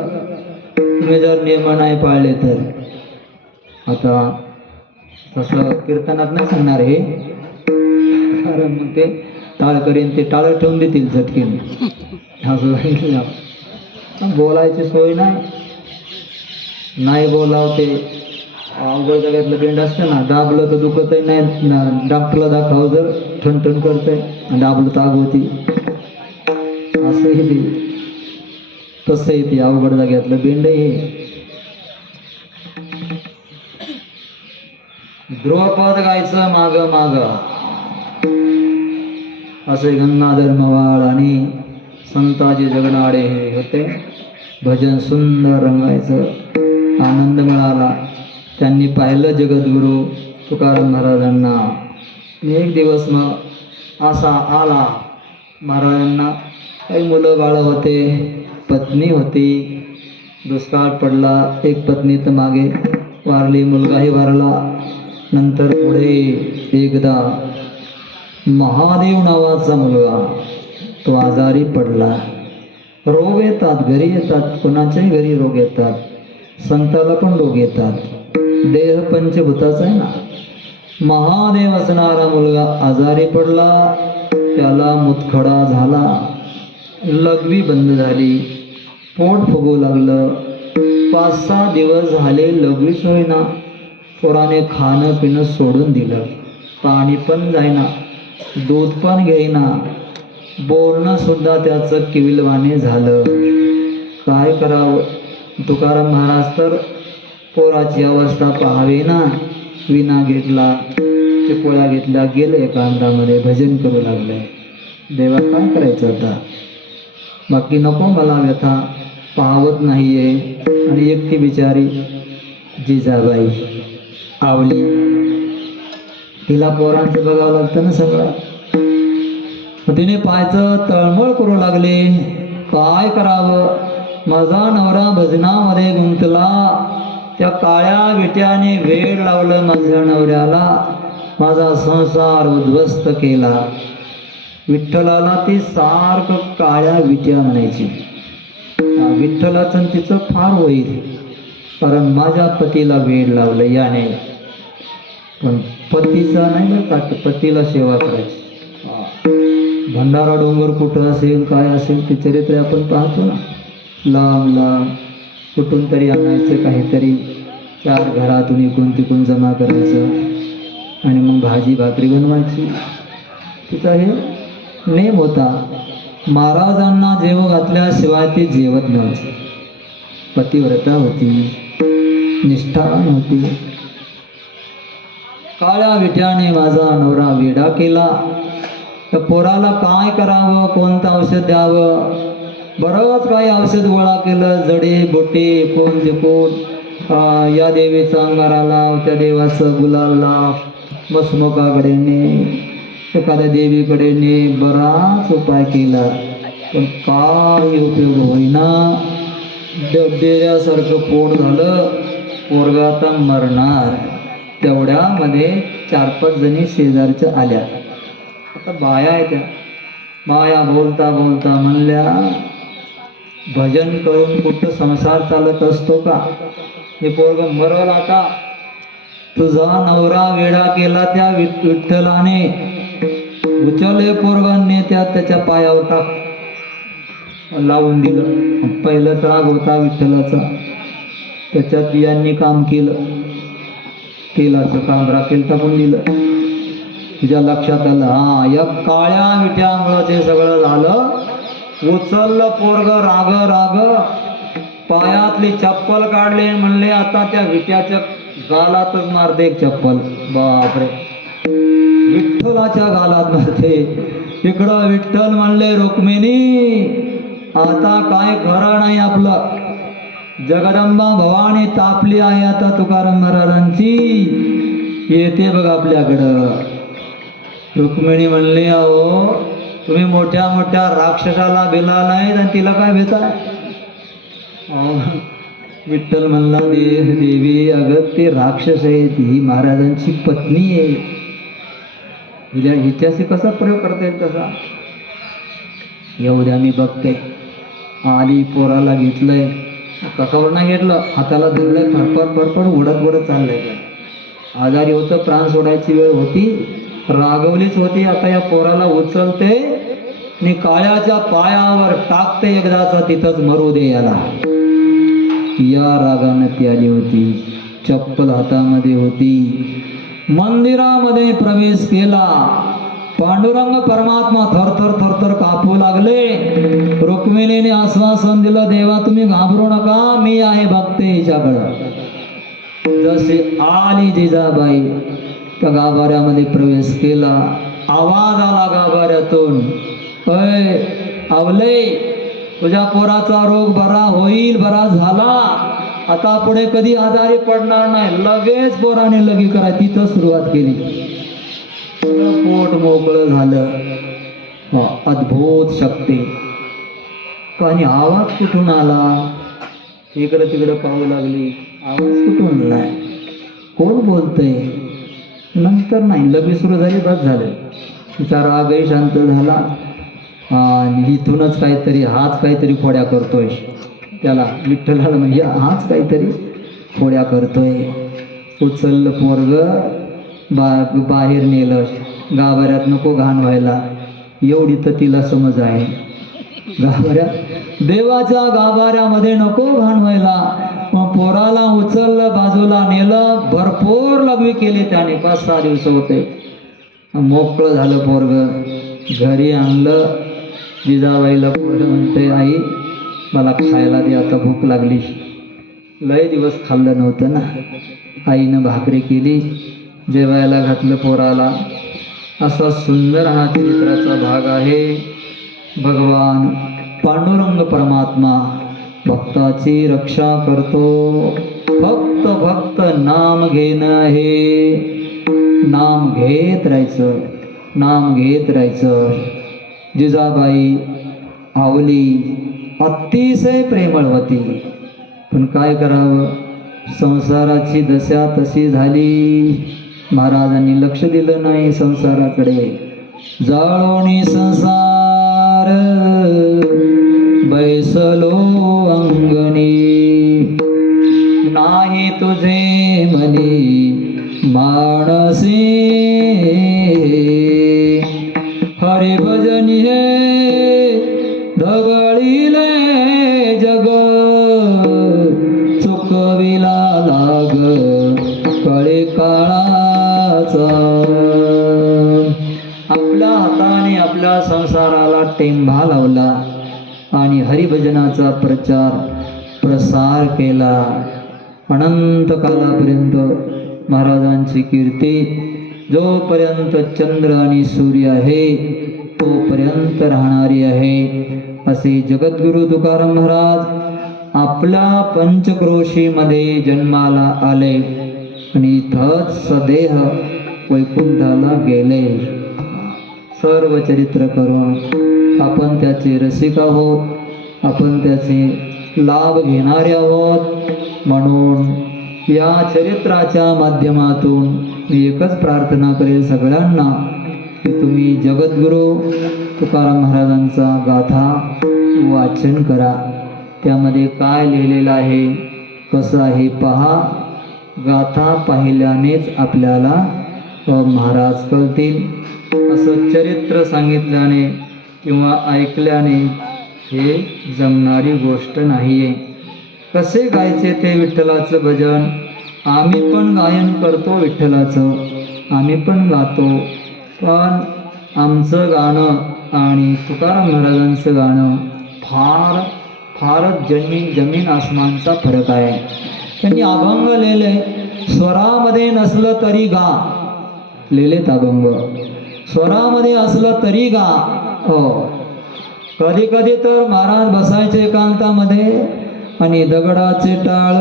तुम्ही जर नियम नाही पाळले तर. आता तसं कीर्तनात नाही सांगणार हे, कारण मग ते टाळ करीन, ते टाळ ठेवून देतील झटकेने. असं बोलायची सोय नाही बोलाव. ते अवघड जगातलं बेंड असतं ना, दाबलं तर दुखतही नाही, डॉक्टरला दाखवावं जर ठणठण करतंय, दाबलं तर आग होती. असंही ते तसंही ते अवघड जाग्यातलं बेंड हे. ध्रुवपद गायचं माग माग. असे गंगाधर मवाळ आणि संताजी जगनाडे हे होते. भजन सुंदर रंगायचं, आनंद मिळाला. त्यांनी पाहिलं जगद्गुरु तुकाराम महाराजांना. एक दिवस मग असा आला, महाराजांना काही मुलं बाळ होते, पत्नी होती, दुष्काळ पडला, एक पत्नी तर मागे वारली, मुलगाही वारला. नंतर पुढे एकदा महादेव नावाचा मुलगा तो आजारी पडला. रोग येतात, घरी येतात, कोणाच्याही घरी रोग येतात, संताला पण रोग येतात. देह पंचभूताचा आहे ना. महादेव असणारा मुलगा आजारी पडला, त्याला मुतखडा झाला, लघवी बंद झाली, पोट फुगू लागलं. 5-6 दिवस झाले लघवीच होईना. पोराने खाणं पिणं सोडून दिलं, पाणी पण जाईना, दूध पण घेईना, बोलणं सुद्धा त्याचं किविलवाणे झालं. काय करावं? तुकाराम महाराज तर पोराची अवस्था पाहावी ना, विना घेतला, चिपोळ्या घेतल्या, गेले एकांतामध्ये भजन करू लागले. देवा काय करायचं आता? बाकी नको मला व्यथा, पाहवत नाहीये. आणि एकटी बिचारी जिजाबाई आवली, तिला पोरांचं बघावं लागतं ना सगळं. तिने पायचं तळमळ करू लागले. काय करावं, माझा नवरा भजनामध्ये गुंतला, त्या काळ्या विट्याने वेळ लावलं माझ्या नवऱ्याला, माझा संसार उद्ध्वस्त केला. विठ्ठलाला ती सारखं काळ्या विट्या म्हणायची. विठ्ठलाचं तिचं फार होईल, कारण माझ्या पतीला वेळ लावलं याने. पण पतीचा नाही बरं का, पतीला सेवा करायची. भंडारा डोंगर कुठं असेल काय असेल ते चरित्र आपण पाहतो ना. लांब लांब कुठून तरी आणायचं काहीतरी, चार घरातून इकडून तिकडून जमा करायचं आणि मग भाजी भाकरी बनवायची. तिचा हे नेम होता. महाराजांना जेव घातल्याशिवाय ते जेवत नव्हते. पतिव्रता होती, निष्ठावान होती. काळ्या विट्याने माझा नवरा वेडा केला. तर पोराला काय करावं, कोणतं औषध द्यावं, बरंच काही औषध गोळा केलं, जडी बुटी कोण जिकून, या देवीचा अंगारा लाव, त्या देवाचं गुलाल लाव, मसमुखाकडे ने, एखाद्या देवीकडे ने, बराच उपाय केला, पण काय उपयोग होईना. डेऱ्यासारखं पोट झालं, पोरगा आता मरणार. तेवढ्यामध्ये 4-5 जणी शेजारच्या आल्या. आता बाया आहेत त्या. बाया बोलता बोलता म्हणल्या, भजन करून कुठं संसार चालत असतो का? हे पोरग मरल आता. तुझा नवरा वेडा केला त्या विठ्ठलाने, उचल पोरगांनी त्याच्या पायावर टाक. लावून दिलं. पहिलाच राग होता विठ्ठलाचा, त्याच्यात यांनी काम केलं. तेलाचं काम राखेल टाकून दिलं. तुझ्या लक्षात आलं, हा या काळ्या विट्यामुळं ते सगळं झालं. उचललं पोरग राग राग, पायातली चप्पल काढले, म्हणले आता त्या विट्याच्या गालातच मारते एक चप्पल. बापरे, विठ्ठलाच्या गालात मारते. इकडं विठ्ठल म्हणले, रुक्मिणी आता काय खरं नाही आपलं. जगदंबा भवानी तापली आहे आता तुकाराम महाराजांची, येते बघ आपल्याकडं. रुक्मिणी म्हणले, अहो तुम्ही मोठ्या मोठ्या राक्षसाला भिला नाहीत आणि तिला काय भेताय? विठ्ठल म्हणला, देवी अगं ते राक्षस आहे, ही महाराजांची पत्नी आहे, हिच्याशी कसा प्रयोग करता येईल तसा? येऊ द्या मी बघते. आली, पोराला घेतलंय, कसावर नाही घेतलं, हाताला धरलंय, फडफड उडत चाललंय. आजारी होतं, प्राण सोडायची वेळ होती, रागवलीच होती. आता या पोराला उचलते आणि काळ्याच्या पायावर टाकते एकदाचा, तिथंच मरू दे याला. या रागानं ती आली होती. चप्पल हातामध्ये होती. मंदिरामध्ये प्रवेश केला. पांडुरंग परमात्मा थरथर थरथर कापू लागले. रुक्मिणीने आश्वासन दिलं, देवा तुम्ही घाबरू नका, मी आहे, बघते हिच्याकडं. जसे आली जिजाबाई त्या गाभाऱ्यामध्ये प्रवेश केला. आवाज आला गाभाऱ्यातून, अय आवले, तुझ्या पोराचा रोग बरा होईल, बरा झाला, आता पुढे कधी आजारी पडणार नाही. लगेच पोराने लगी करा, तिथं सुरुवात केली. पोट मोकळं झालं. अद्भुत शक्ती. आणि आवाज कुठून आला? इकडं तिकडं पाहू लागली, आवाज कुठून आलाय, कोण बोलतंय? नंतर नाही, लगेच सुरू झाली, बस झालं. तिचा रागही शांत झाला. आणि इथूनच काहीतरी, हाच काहीतरी खोड्या करतोय. त्याला विठ्ठलाला म्हणजे हाच काहीतरी खोड्या करतोय. उचललं पोरग, बाहेर नेलं. गाभाऱ्यात नको घाण व्हायला, एवढी तर तिला समज आहे. गाभाऱ्यात, देवाच्या गाभाऱ्यामध्ये नको घाण व्हायला. मग पोराला उचललं, बाजूला नेलं, भरपूर लघवी केली त्याने. 5-6 दिवस होते. मोकळं झालं पोरग. घरी आणलं. जिजाबाईला पोरग म्हणते, आई मला खायला दे, आता भूक लागली. लय दिवस खाल्लं नव्हतं ना. आईनं भाकरी केली, जेवायला घातलं पोराला. असा सुंदर हा चरित्राचा भाग आहे. भगवान पांडुरंग परमात्मा भक्ताची रक्षा करतो. फक्त भक्त नाम घेणं आहे. नाम घेत राहायचं, नाम घेत राहायचं. जिजाबाई आवली अतिशय प्रेमळ होती. पण काय करावं, संसाराची दशा तशी झाली. महाराजांनी लक्ष दिलं नाही संसाराकडे. जाळोनी संसार बैसलो अंगणी, नाही तुझे मनी मानसी. हरी भजनी हे ढवळीले जग, चुकविला लाग कळे काळाचा. आपल्या हाताने आपल्या संसाराला टेंभा लावला आणि हरिभजनाचा प्रचार प्रसार केला. अनंत कालापर्यंत महाराजांची कीर्ती जोपर्यंत चंद्र आणि सूर्य आहे तोपर्यंत राहणारी आहे. असे जगद्गुरु तुकाराम महाराज आपल्या पंचक्रोशीमध्ये जन्माला आले आणि इथंच सदेह वैकुंठाला गेले. सर्व चरित्र करून आपण त्याचे रसिक आहोत, आपण त्याचे लाभ घेणारे आहोत. म्हणून या चरित्राच्या माध्यमातून मी एकच प्रार्थना करेल सगळ्यांना की तुम्ही जगद्गुरु तुकाराम महाराजांचा गाथा वाचन करा. त्यामध्ये काय लिहिलेलं आहे, कसं आहे पहा. गाथा पाहिल्यानेच आपल्याला महाराज कळतील. असं चरित्र सांगितल्याने किंवा ऐकल्याने हे जमणारी गोष्ट नाही आहे. कसे गायचे ते विठ्ठलाचं भजन, आम्ही पण गायन करतो विठ्ठलाचं, आम्ही पण गातो. पण आमचं गाणं आणि तुकाराम महाराजांचं गाणं फारच जमीन आसमानचा फरक आहे. त्यांनी अभंग लिहिले, स्वरामध्ये नसलं तरी गा, लिहिलेत अभंग. स्वरामध्ये असलं तरी गा. हो, कधी कधी तर महाराज बसायचे एकांतामध्ये आणि दगडाचे टाळ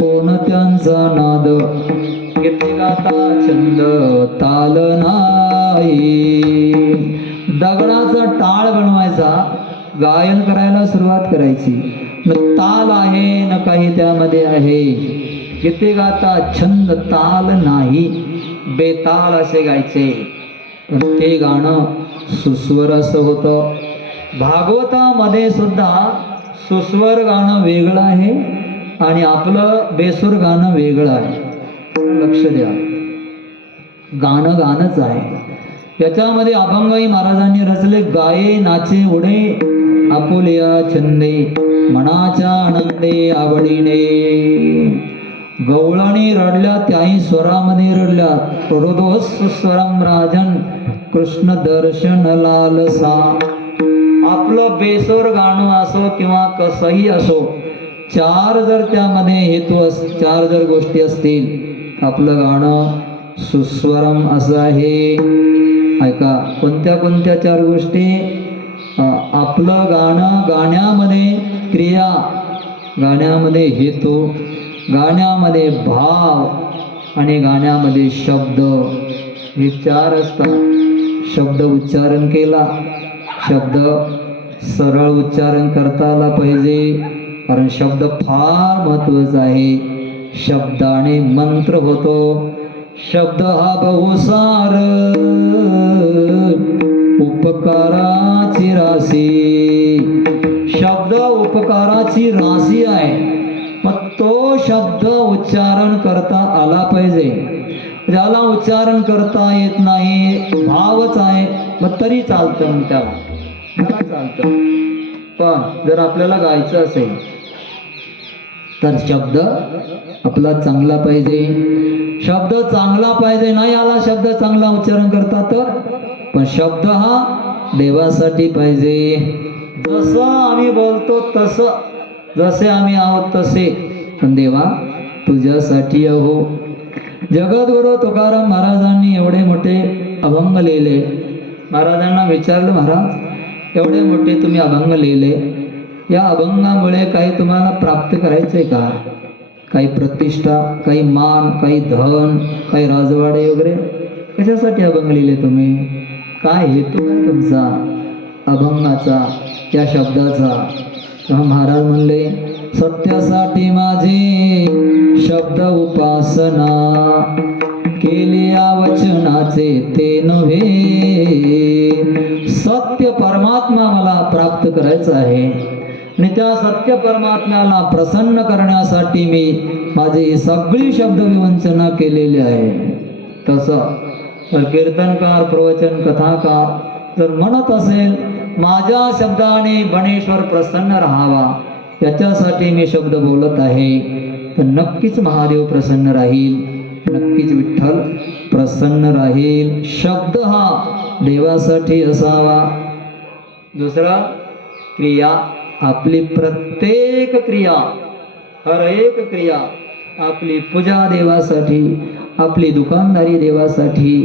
कोण त्यांचा नाद, किती गाता छंद ताल नाही. दगडाचा टाळ बनवायचा, गायन करायला सुरुवात करायची. न ताल आहे न काही त्यामध्ये आहे. किती गाता छंद ताल नाही, बेताल असे गायचे. ते गाणं सुस्वर असं होतं. भागवतामध्ये सुद्धा सुस्वर गाणं वेगळं आहे आणि आपलं बेसूर गाणं वेगळं आहे. लक्ष द्या, गाणं गाणंच आहे. याच्यामध्ये अभंगही महाराजांनी रचले. गाये नाचे उडे आपुलिया छंदे, मनाच्या आनंदे आवडीने. गवळणी रडल्या त्याही स्वरामध्ये रडल्या. रोदोस स्वरम राजन कृष्ण दर्शन लालसा. आपलं बेसोर गाणं असो किंवा कसंही असो, चार जर त्यामध्ये हेतू चार जर गोष्टी असतील, आपलं गाणं सुस्वरम असं आहे. ऐका, कोणत्या कोणत्या चार गोष्टी? आपलं गाणं, गाण्यामध्ये क्रिया, गाण्यामध्ये हेतू, गाण्यामध्ये भाव आणि गाण्यामध्ये शब्द, हे चार असतात. शब्द उच्चारण केला, शब्द सरळ उच्चारण करता आला पाहिजे, कारण शब्द फार महत्वाचा आहे. शब्दाने मंत्र होतो. शब्द हा बहुसार उपकाराची राशी. शब्द उपकाराची राशी आहे. मग तो शब्द उच्चारण करता आला पाहिजे. ज्याला उच्चारण करता येत नाही, भावच आहे, मग तरी चालतं, मग त्याला चालतं. पण जर आपल्याला गायचं असेल तर शब्द आपला चांगला पाहिजे. शब्द चांगला पाहिजे. नाही आला शब्द चांगला उच्चारण करता तर, पण शब्द हा देवासाठी पाहिजे. जसं आम्ही बोलतो तसं, जसे आम्ही आहोत तसे, पण देवा तुझ्यासाठी आहो. जगद्गुरु तुकाराम महाराजांनी एवढे मोठे अभंग लिहिले. महाराजांना विचारलं, महाराज एवढे मोठे तुम्ही अभंग लिहिले, या अभंगामुळे काही तुम्हाला प्राप्त करायचंय का? काही प्रतिष्ठा, काही मान, काही धन, काही राजवाडे वगैरे? कशासाठी अभंग लिहिले तुम्ही? काय हेतू आहे तुमचा अभंगाचा? या शब्दाचा. महाराज म्हणले सत्यासाठी माझे शब्द उपासना, केले या वचनाचे ते नव्हे. सत्य परमात्मा मला प्राप्त करायचं आहे आणि त्या सत्य परमात्म्याला प्रसन्न करण्यासाठी मी माझी सगळी शब्द विवंचना केलेली आहे. तसं तर कीर्तनकार, प्रवचन, कथाकार जर म्हणत असेल माझ्या शब्दाने बनेश्वर प्रसन्न राहावा, याच्यासाठी मी शब्द बोलत आहे, तर नक्कीच महादेव प्रसन्न राहील, नक्कीच विठ्ठल प्रसन्न राहील. शब्द हा देवासाठी असावा. दुसरा, क्रिया. आपली प्रत्येक क्रिया, हर एक क्रिया, आपली पूजा देवासाठी, आपली दुकानदारी देवासाठी,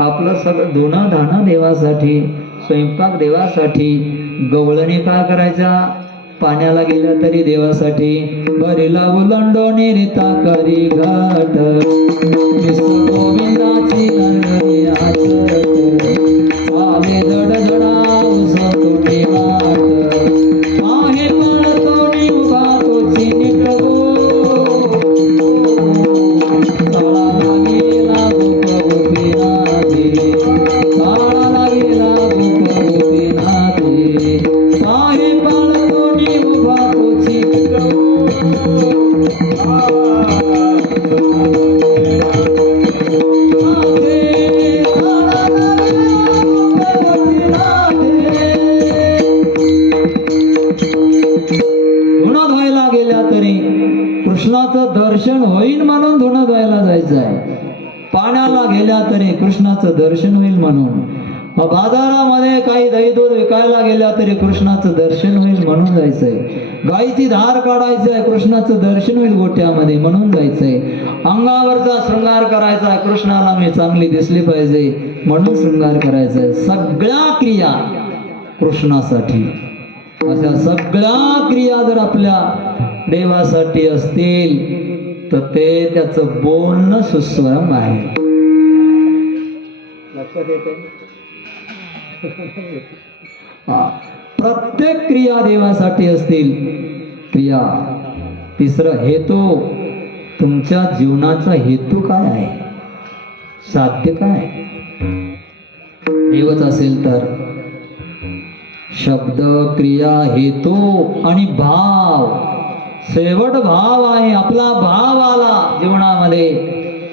आपलं सगळं धुणं धाणं देवासाठी, स्वयंपाक देवासाठी. गवळणी काय करायच्या, पाण्याला गेल्या तरी देवासाठी. बरीला उलंडोनी रिता करी घाट, गोविंदाची नंदनी आचरत, आले जड जडा उसतोटी वाट, आहे पळतोनी उभा तोची निटगो, काळा लागेला गोप गोपीनाथे, काळा लागेला गोप गोपीनाथे, आहे पळतोनी उभा तोची निटगो. धुणं धुवायला गेल्या तरी कृष्णाचं दर्शन होईल म्हणून धुणं धुवायला जायचं आहे. पाण्याला गेल्या तरी कृष्णाचं दर्शन होईल म्हणून. बाजारामध्ये काही दही दूध विकायला गेल्या तरी कृष्णाचं दर्शन होईल म्हणून जायचंय. गाईची धार काढायची आहे, कृष्णाचं दर्शन होईल गोट्यामध्ये म्हणून जायचंय. अंगावरचा शृंगार करायचा आहे, कृष्णाला मी चांगली दिसली पाहिजे म्हणून शृंगार करायचा आहे. सगळ्या क्रिया कृष्णासाठी. अशा सगळ्या क्रिया जर आपल्या देवासाठी असतील तर ते त्याचं बोलणं सुस्वरम आहे. लक्षात येते. प्रत्येक क्रिया देवासाठी असतील क्रिया. तिसरं, हेतू. तुमच्या जीवनाचा हेतू काय आहे, साध्य काय. देवच असेल तर शब्द, क्रिया, हेतू आणि भाव. शेवट भाव आहे. आपला भाव आला जीवनामध्ये.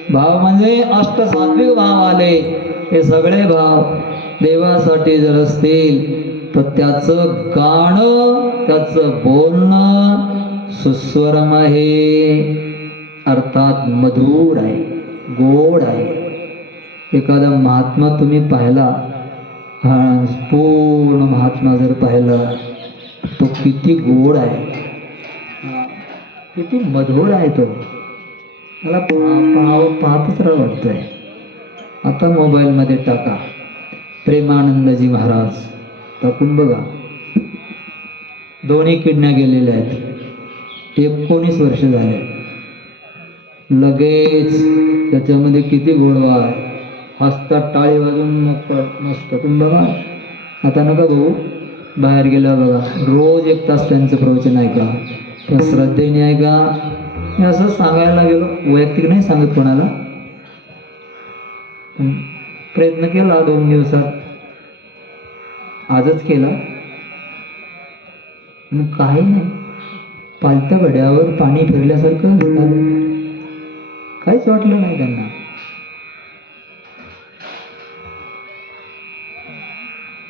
भाव म्हणजे अष्टसात्विक भाव आले. हे सगळे भाव देवासाठी जर असतील तर त्याचं गाणं, त्याचं बोलणं सुस्वरम आहे, अर्थात मधुर आहे, गोड आहे. एखादा महात्मा तुम्ही पाहिला, हा पूर्ण महात्मा जर पाहिला तो किती गोड आहे, किती मधुर आहे. तो मला पाहतच राहा वाटतंय. आता मोबाईलमध्ये टाका प्रेमानंदजी महाराज, टाकून बघा. दोन्ही किडन्या गेलेल्या आहेत, 19 वर्ष झाले. लगेच त्याच्यामध्ये किती गोडवा आहे. हसतात, टाळी वाजून मस्त. तुम्ही बघा. आता नका बघू, बाहेर गेला बघा. रोज 1 तास त्यांचं प्रवचन ऐका, त्या श्रद्धेने ऐका. मी असं सांगायला गेलो, वैयक्तिक नाही सांगत कोणाला. प्रयत्न केला 2 दिवसात, आजच केला. काही नाही, पालत्या घड्यावर पाणी फिरल्यासारखं झालं. काहीच वाटलं नाही त्यांना.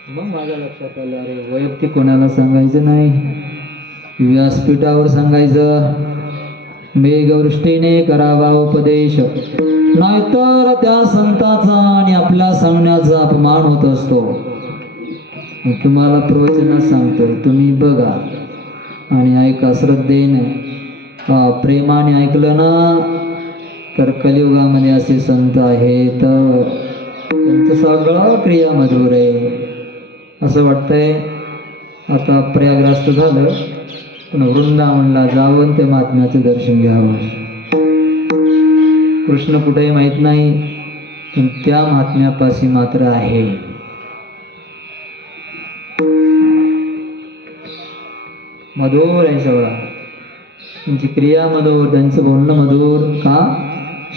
मग माझ्या लक्षात आलं, अरे वैयक्तिक कोणाला सांगायचं नाही, व्यासपीठावर सांगायचं. मेघवृष्टीने करावा उपदेश, नाहीतर त्या संताचा आणि आपल्या सांगण्याचा अपमान होत असतो. तुम्हाला प्रवचनच सांगतोय, तुम्ही बघा आणि ऐका श्रद्धेने. प्रेमाने ऐकलं ना तर कलियुगामध्ये असे संत आहेत, त्यांचं सगळं क्रिया मधुर आहे. असं वाटतंय आता प्रयागराज झालं, पण वृंदावनला जाऊन ते महात्म्याचं दर्शन घ्यावं. कृष्ण कुठेही माहीत नाही, पण त्या महात्म्यापाशी मात्र आहे. मधुर आहे सगळा. त्यांची क्रिया मधुर, त्यांचं बोलणं मधुर. का?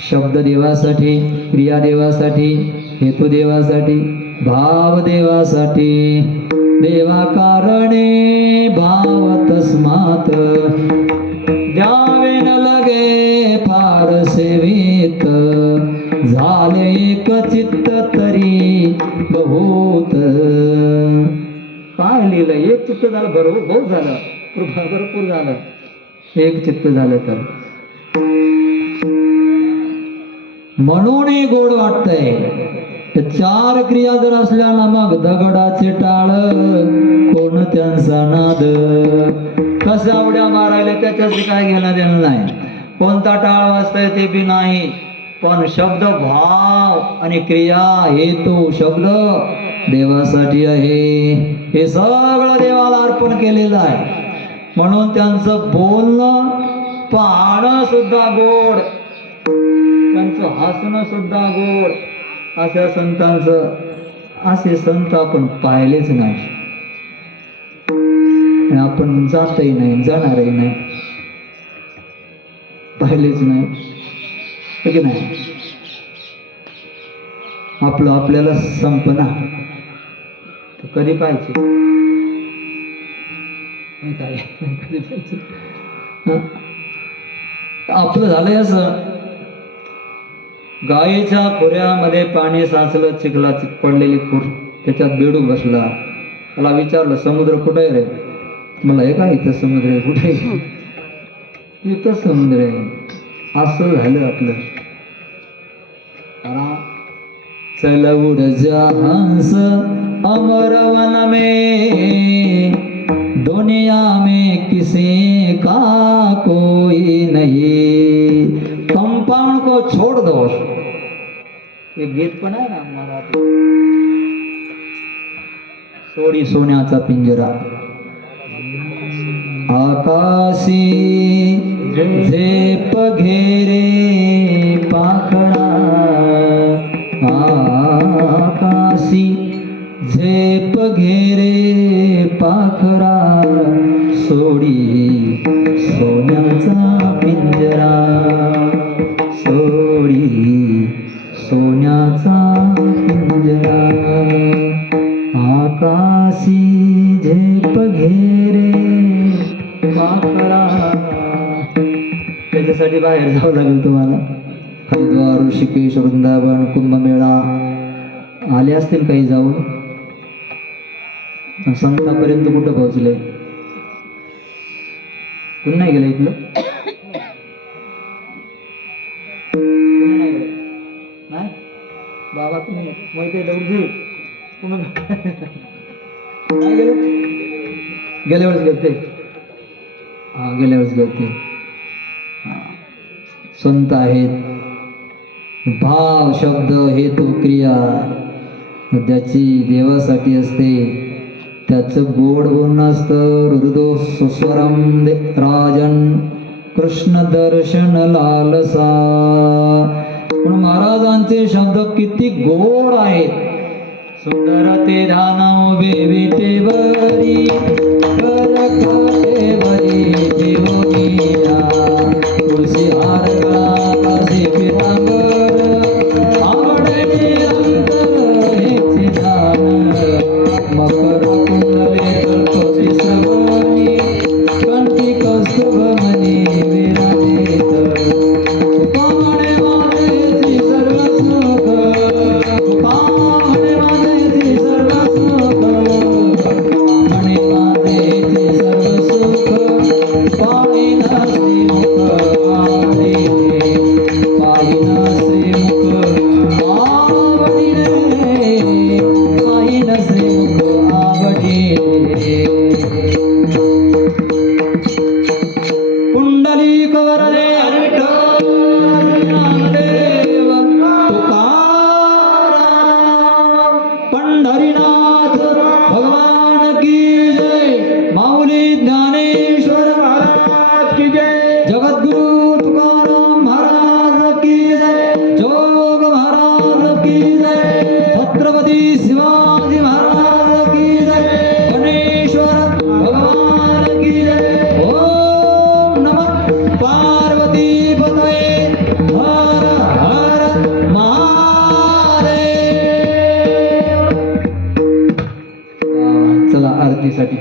शब्द देवासाठी, क्रिया देवासाठी, हेतू देवासाठी, भाव देवासाठी. देवा कारणे भाव तस्मात द्यावे न लगे फार सेवित. झाले एक चित्त तरी बहुत. काय लिहिलं? एक चित्त झालं, बरोबर बहुत झालं, भरपूर झालं. एक चित्त झालं तर म्हणून हे गोड वाटतंय. चार क्रिया जर असल्या ना मग दगडाचे टाळ कोण त्यांचा नाद. कशा उड्या मारायला त्याच्याशी काय घेणं देणं नाही. कोणता टाळ वाजताय ते बी नाही. पण शब्द, भाव आणि क्रिया हेतू शब्द देवासाठी आहे. हे सगळं देवाला अर्पण केलेलं आहे. म्हणून त्यांचं बोलणं, पाहणं सुद्धा गोड, त्यांचं हसणं सुद्धा गोड. अशा संतांचं, असे संत आपण पाहिलेच नाही. आणि आपण जातही नाही, जाणारही नाही, पाहिलेच नाही. हो की नाही? आपलं आपल्याला संपना तर कधी पाहिजे? कधी पाहिजे? आपलं झालंय असं, गायीच्या खोऱ्यामध्ये पाणी साचलं, चिखलाची पडलेली खूर, त्याच्यात बेडूक बसला. त्याला विचारलं, समुद्र कुठे आहे रे? मला हे काय इथं समुद्र आहे? कुठे? इथं समुद्र आहे. असं झालं आपलं. चल उड़ जा हंस अमर वन में, दुनिया में किसी का कोई नहीं, कंपाउंड को छोड़ दो. एक गीत पण आहे ना मराठी. सोडी सोन्याचा पिंजरा, आकाशी झेप घेरे पाखरा, आकाशी झेप घेरे पाखरा, सोडी सोन्याचा पिंजरा, सोडी सोन्याचा पिंजरा, आकाशी झेप घेरे पाखरा. त्याच्यासाठी बाहेर जावं लागेल तुम्हाला. हरिद्वार, ऋषिकेश, वृंदावन, कुंभमेळा आले असतील काही जाऊन. संतापर्यंत कुठं पोहोचले? कुणी नाही गेलं इथलं? कुणी नाही गेलं? नाही बाबा, तुम्ही माहिती आहे दौडजी पुन्हा नाही गेले? गेल्या वेळेस गेलते. हा, गेल्या वेळेस गेलते. संत आहेत. भाव, शब्द, हेतू, क्रिया ज्याची देवासाठी असते त्याचं गोड बोलणं असतं. हृदो सुस्वरम राजन कृष्ण दर्शन लालसा. म्हणून महाराजांचे शब्द किती गोड आहेत. सुंदर ते ध्यान उभे विटेवरी, करकटेवरी जीवनिया, तुळशी हार गळा असे पितांबर, आवडले अंतर हेचे ध्यान, मकर कुंडले कल्पचे श्रवणी, कंठी कौस्तुभ मनी विराजित, तुकामणे वादेची सर्व सुख, तुकामणे वादेची सर्व सुख, तुकामणे वादेची सर्व सुख, पाहिन श्रीमुख आवडीने, पाहिन श्रीमुख आवडीने, पाहिन श्रीमुख आवडीने. पुंड आरतीसाठी.